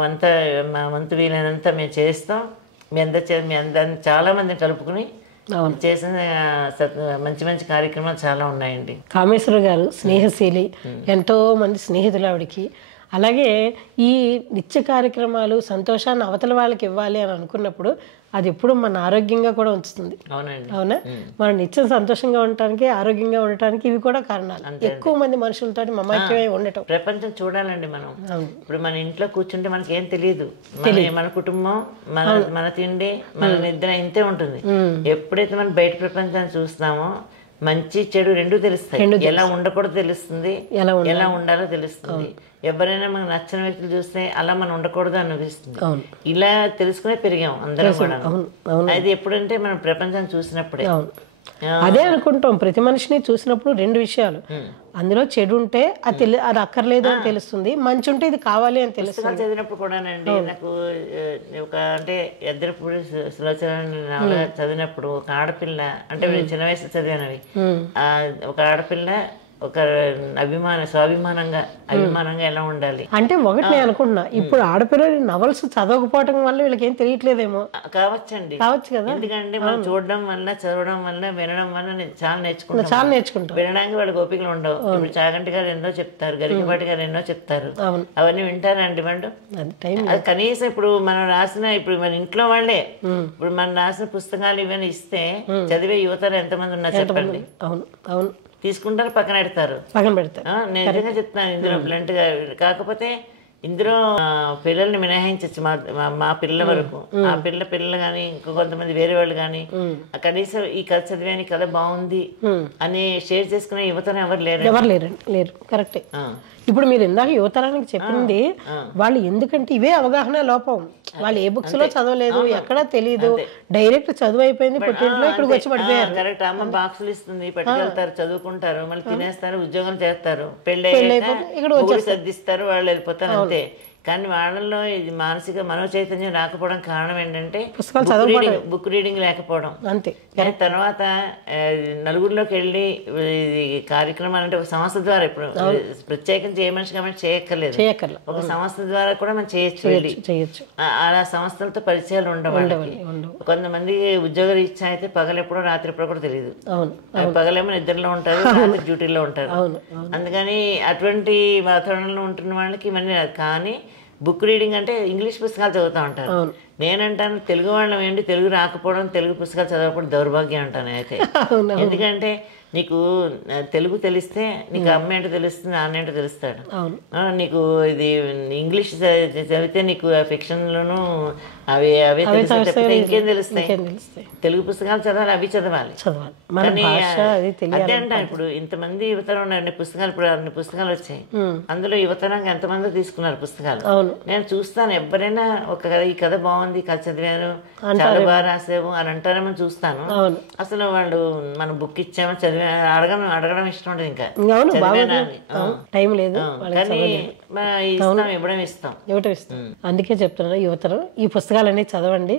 వంతు వీలైనంత మేము చేస్తాం. మీ అందరిని చాలా మందిని కలుపుకుని చేసిన మంచి మంచి కార్యక్రమాలు చాలా ఉన్నాయండి. కామేశ్వర గారు స్నేహశీలి, ఎంతో మంది స్నేహితులు ఆవిడికి. అలాగే ఈ నిత్య కార్యక్రమాలు సంతోషాన్ని అవతల వాళ్ళకి ఇవ్వాలి అని అనుకున్నప్పుడు అది ఎప్పుడు మన ఆరోగ్యంగా కూడా ఉంచుతుంది. అవునా? మనం నిత్యం సంతోషంగా ఉండటానికి, ఆరోగ్యంగా ఉండటానికి ఇవి కూడా కారణాలు. ఎక్కువ మంది మనుషులతో మమైక్యమై ఉండటం. ప్రపంచం చూడాలండి మనం. ఇప్పుడు మన ఇంట్లో కూర్చుంటే మనకి ఏం తెలియదు. మన కుటుంబం, మన తిండి, మన నిద్ర ఇంతే ఉంటుంది. ఎప్పుడైతే మనం బయట ప్రపంచాన్ని చూస్తామో మంచి చెడు రెండూ తెలుస్తాయి. ఎలా ఉండకూడదో తెలుస్తుంది, ఎలా ఉండాలో తెలుస్తుంది. ఎవరైనా మనకు నచ్చిన వ్యక్తులు చూస్తే అలా మనం ఉండకూడదు అనిపిస్తుంది. ఇలా తెలుసుకునే పెరిగాం అందరం కూడా. అది ఎప్పుడంటే మనం ప్రపంచాన్ని చూసినప్పుడే. అదే అనుకుంటాం, ప్రతి మనిషిని చూసినప్పుడు 2 విషయాలు, అందులో చెడు ఉంటే అది అక్కర్లేదు అని తెలుస్తుంది, మంచి ఉంటే ఇది కావాలి అని తెలుస్తుంది. చదివినప్పుడు కూడానండి నాకు అంటే ఎద్దరపూడి సులోచన చదివినప్పుడు ఒక ఆడపిల్ల, అంటే చిన్న వయసు చదివినవి, ఒక ఆడపిల్ల ఒక స్వాభిమానంగా ఎలా ఉండాలి అంటే ఒకటి నేను అనుకుంటున్నా, ఇప్పుడు ఆడపిల్లలు నవల్స్ చదవకపోవటం వల్ల వీళ్ళకి ఏం తెలియట్లేదేమో. కావచ్చు కదా. ఎందుకంటే మనం చూడడం వల్ల, చదవడం వల్ల, వినడం వల్ల చాలా నేర్చుకుంటాం. వినడానికి వాళ్ళకి ఓపికలు ఉండవు. ఇప్పుడు చాగంటి గారు ఎన్నో చెప్తారు, గరికపాటి గారు ఎన్నో చెప్తారు, అవన్నీ వింటారండి వాళ్ళు. అది కనీసం ఇప్పుడు మనం ఇప్పుడు మన ఇంట్లో వాళ్ళే ఇప్పుడు మనం రాసిన పుస్తకాలు ఇవన్నీ ఇస్తే చదివే యువతలు ఎంతమంది ఉన్నారు చెప్పండి. అవును, తీసుకుంటారు, పక్కన పెడతారు. నేను నిజంగా చెప్తున్నాను ఇందులో బ్లంట్ గా. కాకపోతే ఇందులో పిల్లల్ని మినహాయించచ్చు, మా పిల్లల వరకు. ఆ పిల్లలు కానీ ఇంకో కొంతమంది వేరే వాళ్ళు కానీ కనీసం ఈ కథ చదివాని కథ బాగుంది అని షేర్ చేసుకునే యువతను ఎవరు లేరు. కరెక్టే. ఇప్పుడు మీరు ఇందాక యువతరానికి చెప్పింది వాళ్ళు, ఎందుకంటే ఇవే అవగాహన లోపం. వాళ్ళు ఏ బుక్స్ లో చదవలేదు, ఎక్కడా తెలియదు, డైరెక్ట్ చదువు అయిపోయింది, పుట్టింట్లో ఇక్కడికి వచ్చి పడిపోయారు. కరెక్ట్. అమ్మ బాక్సులు ఇస్తుంది, పట్టుకెళ్తారు, చదువుకుంటారు, మళ్ళీ తినేస్తారు, ఉద్యోగం చేస్తారు, పెళ్ళి ఇక్కడ వచ్చి సర్దిస్తారు, వాళ్ళు వెళ్ళిపోతారు, అంతే. కానీ వాళ్ళల్లో ఇది మానసిక మనోచైతన్యం రాకపోవడం కారణం ఏంటంటే బుక్ రీడింగ్ లేకపోవడం. అంతే. తర్వాత నలుగురిలోకి వెళ్ళి ఇది కార్యక్రమాలు అంటే ఒక సంస్థ ద్వారా, ఇప్పుడు ప్రత్యేకించి ఏ మనిషి కాబట్టి చేయక్కర్లేదు, ఒక సంస్థ ద్వారా కూడా మనం చేయొచ్చు. అలా సంస్థలతో పరిచయాలు ఉండవు. కొంతమంది ఉద్యోగ రీత్యా అయితే పగలెప్పుడో రాత్రి ఎప్పుడో కూడా తెలియదు. పగలేమో నిద్రలో ఉంటారు, రాత్రి డ్యూటీలో ఉంటారు. అందుకని అటువంటి వాతావరణంలో ఉంటున్న వాళ్ళకి ఇవన్నీ రాదు. కానీ బుక్ రీడింగ్ అంటే ఇంగ్లీష్ పుస్తకాలు చదువుతూ ఉంటారు. నేనంటాను తెలుగు వాళ్ళం ఏంటి తెలుగు రాకపోవడం, తెలుగు పుస్తకాలు చదవకపోవడం దౌర్భాగ్యం అంటాను అయితే. ఎందుకంటే నీకు తెలుగు తెలిస్తే నీకు అమ్మ ఏంటో తెలుస్తుంది, నాన్న ఏంటో తెలుస్తాడు. నీకు ఇది ఇంగ్లీష్ చదివితే నీకు ఫిక్షన్లోనూ అవే తప్పితే ఇంకేం తెలుస్తాయి. తెలుగు పుస్తకాలు చదవాలి, అవి చదవాలి. కానీ అదే అంటాను, ఇప్పుడు ఇంతమంది యువతరం ఉన్నారండి, పుస్తకాలు ఇప్పుడు అన్ని పుస్తకాలు వచ్చాయి, అందులో యువతరంగా ఎంతమంది తీసుకున్నారు పుస్తకాలు. నేను చూస్తాను, ఎవరైనా ఈ కథ బాగుంది, కథ చదివాను, చాలా బాగా రాసావు అని అంటారేమో చూస్తాను. అసలు వాళ్ళు మనం బుక్ ఇచ్చామో చదివా అడగడం ఇష్టం ఉండదు, ఇంకా టైం లేదు. కానీ ఇవ్వడం ఇస్తాం. అందుకే చెప్తున్నాను, యువతరం ఈ పుస్తకాలన్నీ చదవండి,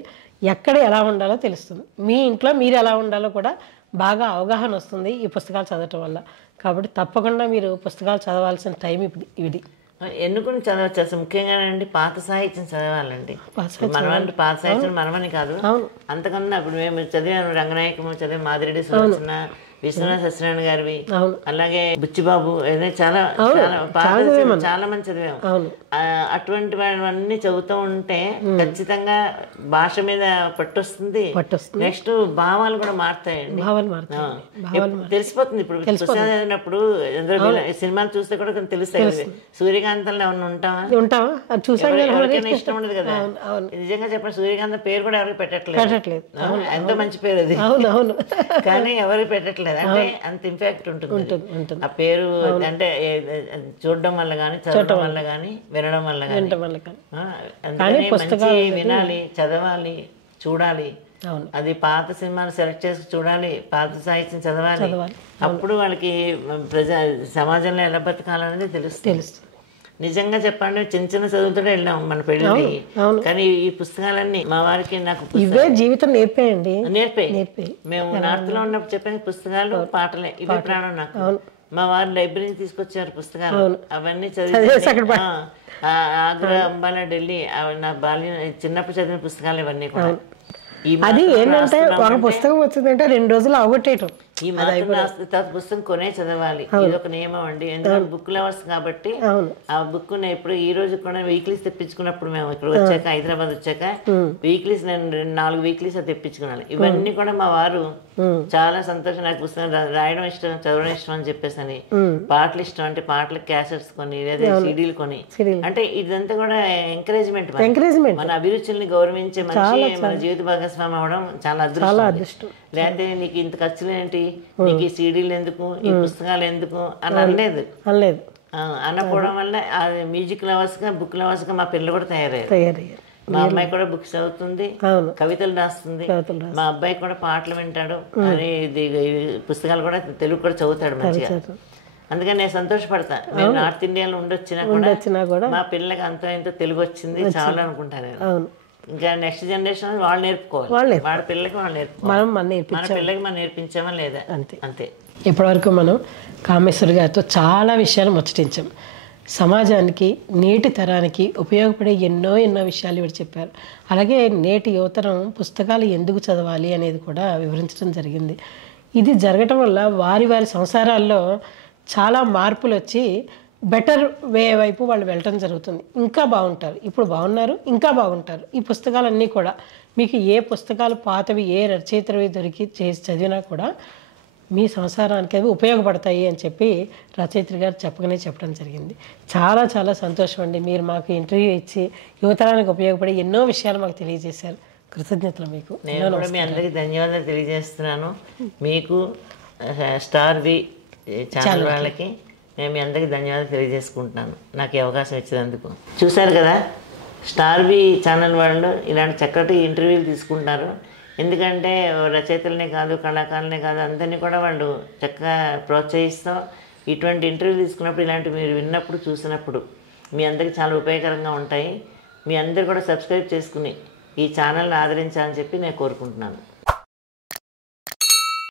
ఎక్కడ ఎలా ఉండాలో తెలుస్తుంది, మీ ఇంట్లో మీరు ఎలా ఉండాలో కూడా బాగా అవగాహన వస్తుంది ఈ పుస్తకాలు చదవటం వల్ల. కాబట్టి తప్పకుండా మీరు పుస్తకాలు చదవాల్సిన టైం ఇది. ఎన్నుకుని చదవచ్చు. అసలు ముఖ్యంగానండి పాత సాహిత్యం చదవాలండి. మనమంటే పాత సాహిత్యం మనమని కాదు, అంతకన్నా ఇప్పుడు మేము చదివాను రంగనాయకము చదివి, మాదిరెడ్డి సులోచన, విశ్వనాథ సత్యనారాయణ గారివి, అవును. అలాగే బుచ్చిబాబు, చాలా చాలా మంది చదివాము. అవును. అటువంటివన్నీ చదువుతూ ఉంటే ఖచ్చితంగా భాష మీద పట్టొస్తుంది. నెక్స్ట్ భావాలు కూడా మారుతాయండి. తెలిసిపోతుంది. ఇప్పుడు పుస్తకాలు చదివినప్పుడు సినిమాలు చూస్తే కూడా కొంచెం తెలుస్తాయి. సూర్యకాంతంలో ఏమన్నా ఉంటావా? ఎవరికైనా ఇష్టం ఉండదు కదా. నిజంగా చెప్పండి, సూర్యకాంతం పేరు కూడా ఎవరికి పెట్టట్లేదు. ఎంతో మంచి పేరు అది, కానీ ఎవరికి పెట్టట్లేదు. అంటే అంత ఇంపాక్ట్ ఉంటుంది ఆ పేరు. అంటే చూడడం వల్ల కానీ, చదవడం వల్ల కానీ, వినడం వల్ల కానీ మంచి వినాలి, చదవాలి, చూడాలి. అది పాత సినిమాలు సెలెక్ట్ చేసి చూడాలి, పాత సాహిత్యం చదవాలి. అప్పుడు వాళ్ళకి సమాజంలో ఎలా బతకాలనేది తెలుస్తుంది. నిజంగా చెప్పండి, చిన్న చిన్న చదువుతూ వెళ్ళాం మన పెళ్ళి, కానీ ఈ పుస్తకాలన్నీ మా వారికి నాకు ఇవే జీవితం నేర్పాయండి. నేర్పాయి. మేము నార్త్ లో ఉన్నప్పుడు చెప్పిన పుస్తకాలు, పాటలే ఇవే ప్రాణం నాకు. మా వారు లైబ్రరీ తీసుకొచ్చారు పుస్తకాలు, అవన్నీ చదివి ఆగ్రా, అంబాలా, ఢిల్లీ, నా బాల్యం చిన్నప్పుడు చదివిన పుస్తకాలు ఇవన్నీ కూడా. అది ఏంటంటే ఒక పుస్తకం వచ్చిందంటే 2 రోజులు అవగొట్టేయటం. ఈ తర్వాత పుస్తకం కొనే చదవాలి, ఇది ఒక నియమం అండి. ఎందుకంటే బుక్ లవర్స్ కాబట్టి ఆ బుక్ ఎప్పుడు ఈ రోజు కూడా వీక్లీస్ తెప్పించుకున్నప్పుడు, మేము ఇక్కడ వచ్చాక, హైదరాబాద్ వచ్చాక వీక్లీస్, నేను 4 వీక్లీస్ తెప్పించుకున్నాను. ఇవన్నీ కూడా మా వారు చాలా సంతోషం, నాకు పుస్తకం రాయడం ఇష్టం, చదవడం ఇష్టం అని చెప్పేసి అని. పాటలు ఇష్టం అంటే పాటలు క్యాసెట్స్ కొని, లేదా సీడీలు కొని, అంటే ఇదంతా కూడా ఎంకరేజ్మెంట్. మన అభిరుచుల్ని గౌరవించే మనిషి మన జీవిత భాగస్వామి అవడం చాలా అదృష్టం. లేకపోతే నీకు ఇంత ఖర్చులేంటి, నీకు ఈ సీడీలు ఎందుకు, ఈ పుస్తకాలు ఎందుకు అని అనలేదు. అనకపోవడం వల్ల మ్యూజిక్ లవర్స్ గా, బుక్ లవర్స్ గా మా పిల్లలు కూడా తయారయ్యారు. మా అమ్మాయి కూడా బుక్స్ చదువుతుంది, కవితలు రాస్తుంది. మా అబ్బాయి కూడా పాటలు వింటాడు, అని పుస్తకాలు కూడా తెలుగు కూడా చదువుతాడు మంచిగా. అందుకని నేను సంతోషపడతా. నేను నార్త్ ఇండియాలో ఉండొచ్చినా కూడా మా పిల్లలకి అంతో ఎంతో తెలుగు వచ్చింది చాలా అనుకుంటాను నేను. ఇంకా నెక్స్ట్ జనరేషన్ వాళ్ళు నేర్పుకోవాలి, వాళ్ళ పిల్లలకి వాళ్ళు నేర్పుకోవాలి. మన పిల్లలకి మనం నేర్పించామా లేదా, అంతే. ఇప్పటివరకు మనం కామేశ్వర్ గారితో చాలా విషయాలు ముచ్చటించాం. సమాజానికి, నేటి తరానికి ఉపయోగపడే ఎన్నో విషయాలు ఇవి చెప్పారు. అలాగే నేటి యువతరం పుస్తకాలు ఎందుకు చదవాలి అనేది కూడా వివరించడం జరిగింది. ఇది జరగటం వల్ల వారి సంసారాల్లో చాలా మార్పులు వచ్చి బెటర్ వే వైపు వాళ్ళు వెళ్ళటం జరుగుతుంది. ఇంకా బాగుంటారు, ఇప్పుడు బాగున్నారు, ఇంకా బాగుంటారు. ఈ పుస్తకాలన్నీ కూడా మీకు ఏ పుస్తకాలు పాతవి, ఏ రచయితవి దొరికి చేసి చదివినా కూడా మీ సంసారానికి అవి ఉపయోగపడతాయి అని చెప్పి రచయిత్రి గారు చెప్పడం జరిగింది. చాలా చాలా సంతోషం అండి, మీరు మాకు ఇంటర్వ్యూ ఇచ్చి యువతరానికి ఉపయోగపడే ఎన్నో విషయాలు మాకు తెలియజేశారు. కృతజ్ఞతలు మీకు. నేను కూడా మీ అందరికీ ధన్యవాదాలు తెలియజేస్తున్నాను. మీకు స్టార్ వి ఛానల్ వాళ్ళకి నేను మీ అందరికీ ధన్యవాదాలు తెలియజేసుకుంటున్నాను, నాకు ఈ అవకాశం ఇచ్చినందుకు. చూశారు కదా, స్టార్ వి ఛానల్ వాళ్ళు ఇలాంటి చక్కటి ఇంటర్వ్యూలు తీసుకుంటున్నారు. ఎందుకంటే రచయితలనే కాదు, కళాకారులనే కాదు, అందరినీ కూడా వాళ్ళు చక్కగా ప్రోత్సహిస్తూ ఇటువంటి ఇంటర్వ్యూలు తీసుకున్నప్పుడు, ఇలాంటివి మీరు విన్నప్పుడు, చూసినప్పుడు మీ అందరికీ చాలా ఉపయోగకరంగా ఉంటాయి. మీ అందరు కూడా సబ్స్క్రైబ్ చేసుకుని ఈ ఛానల్ని ఆదరించాలని చెప్పి నేను కోరుకుంటున్నాను.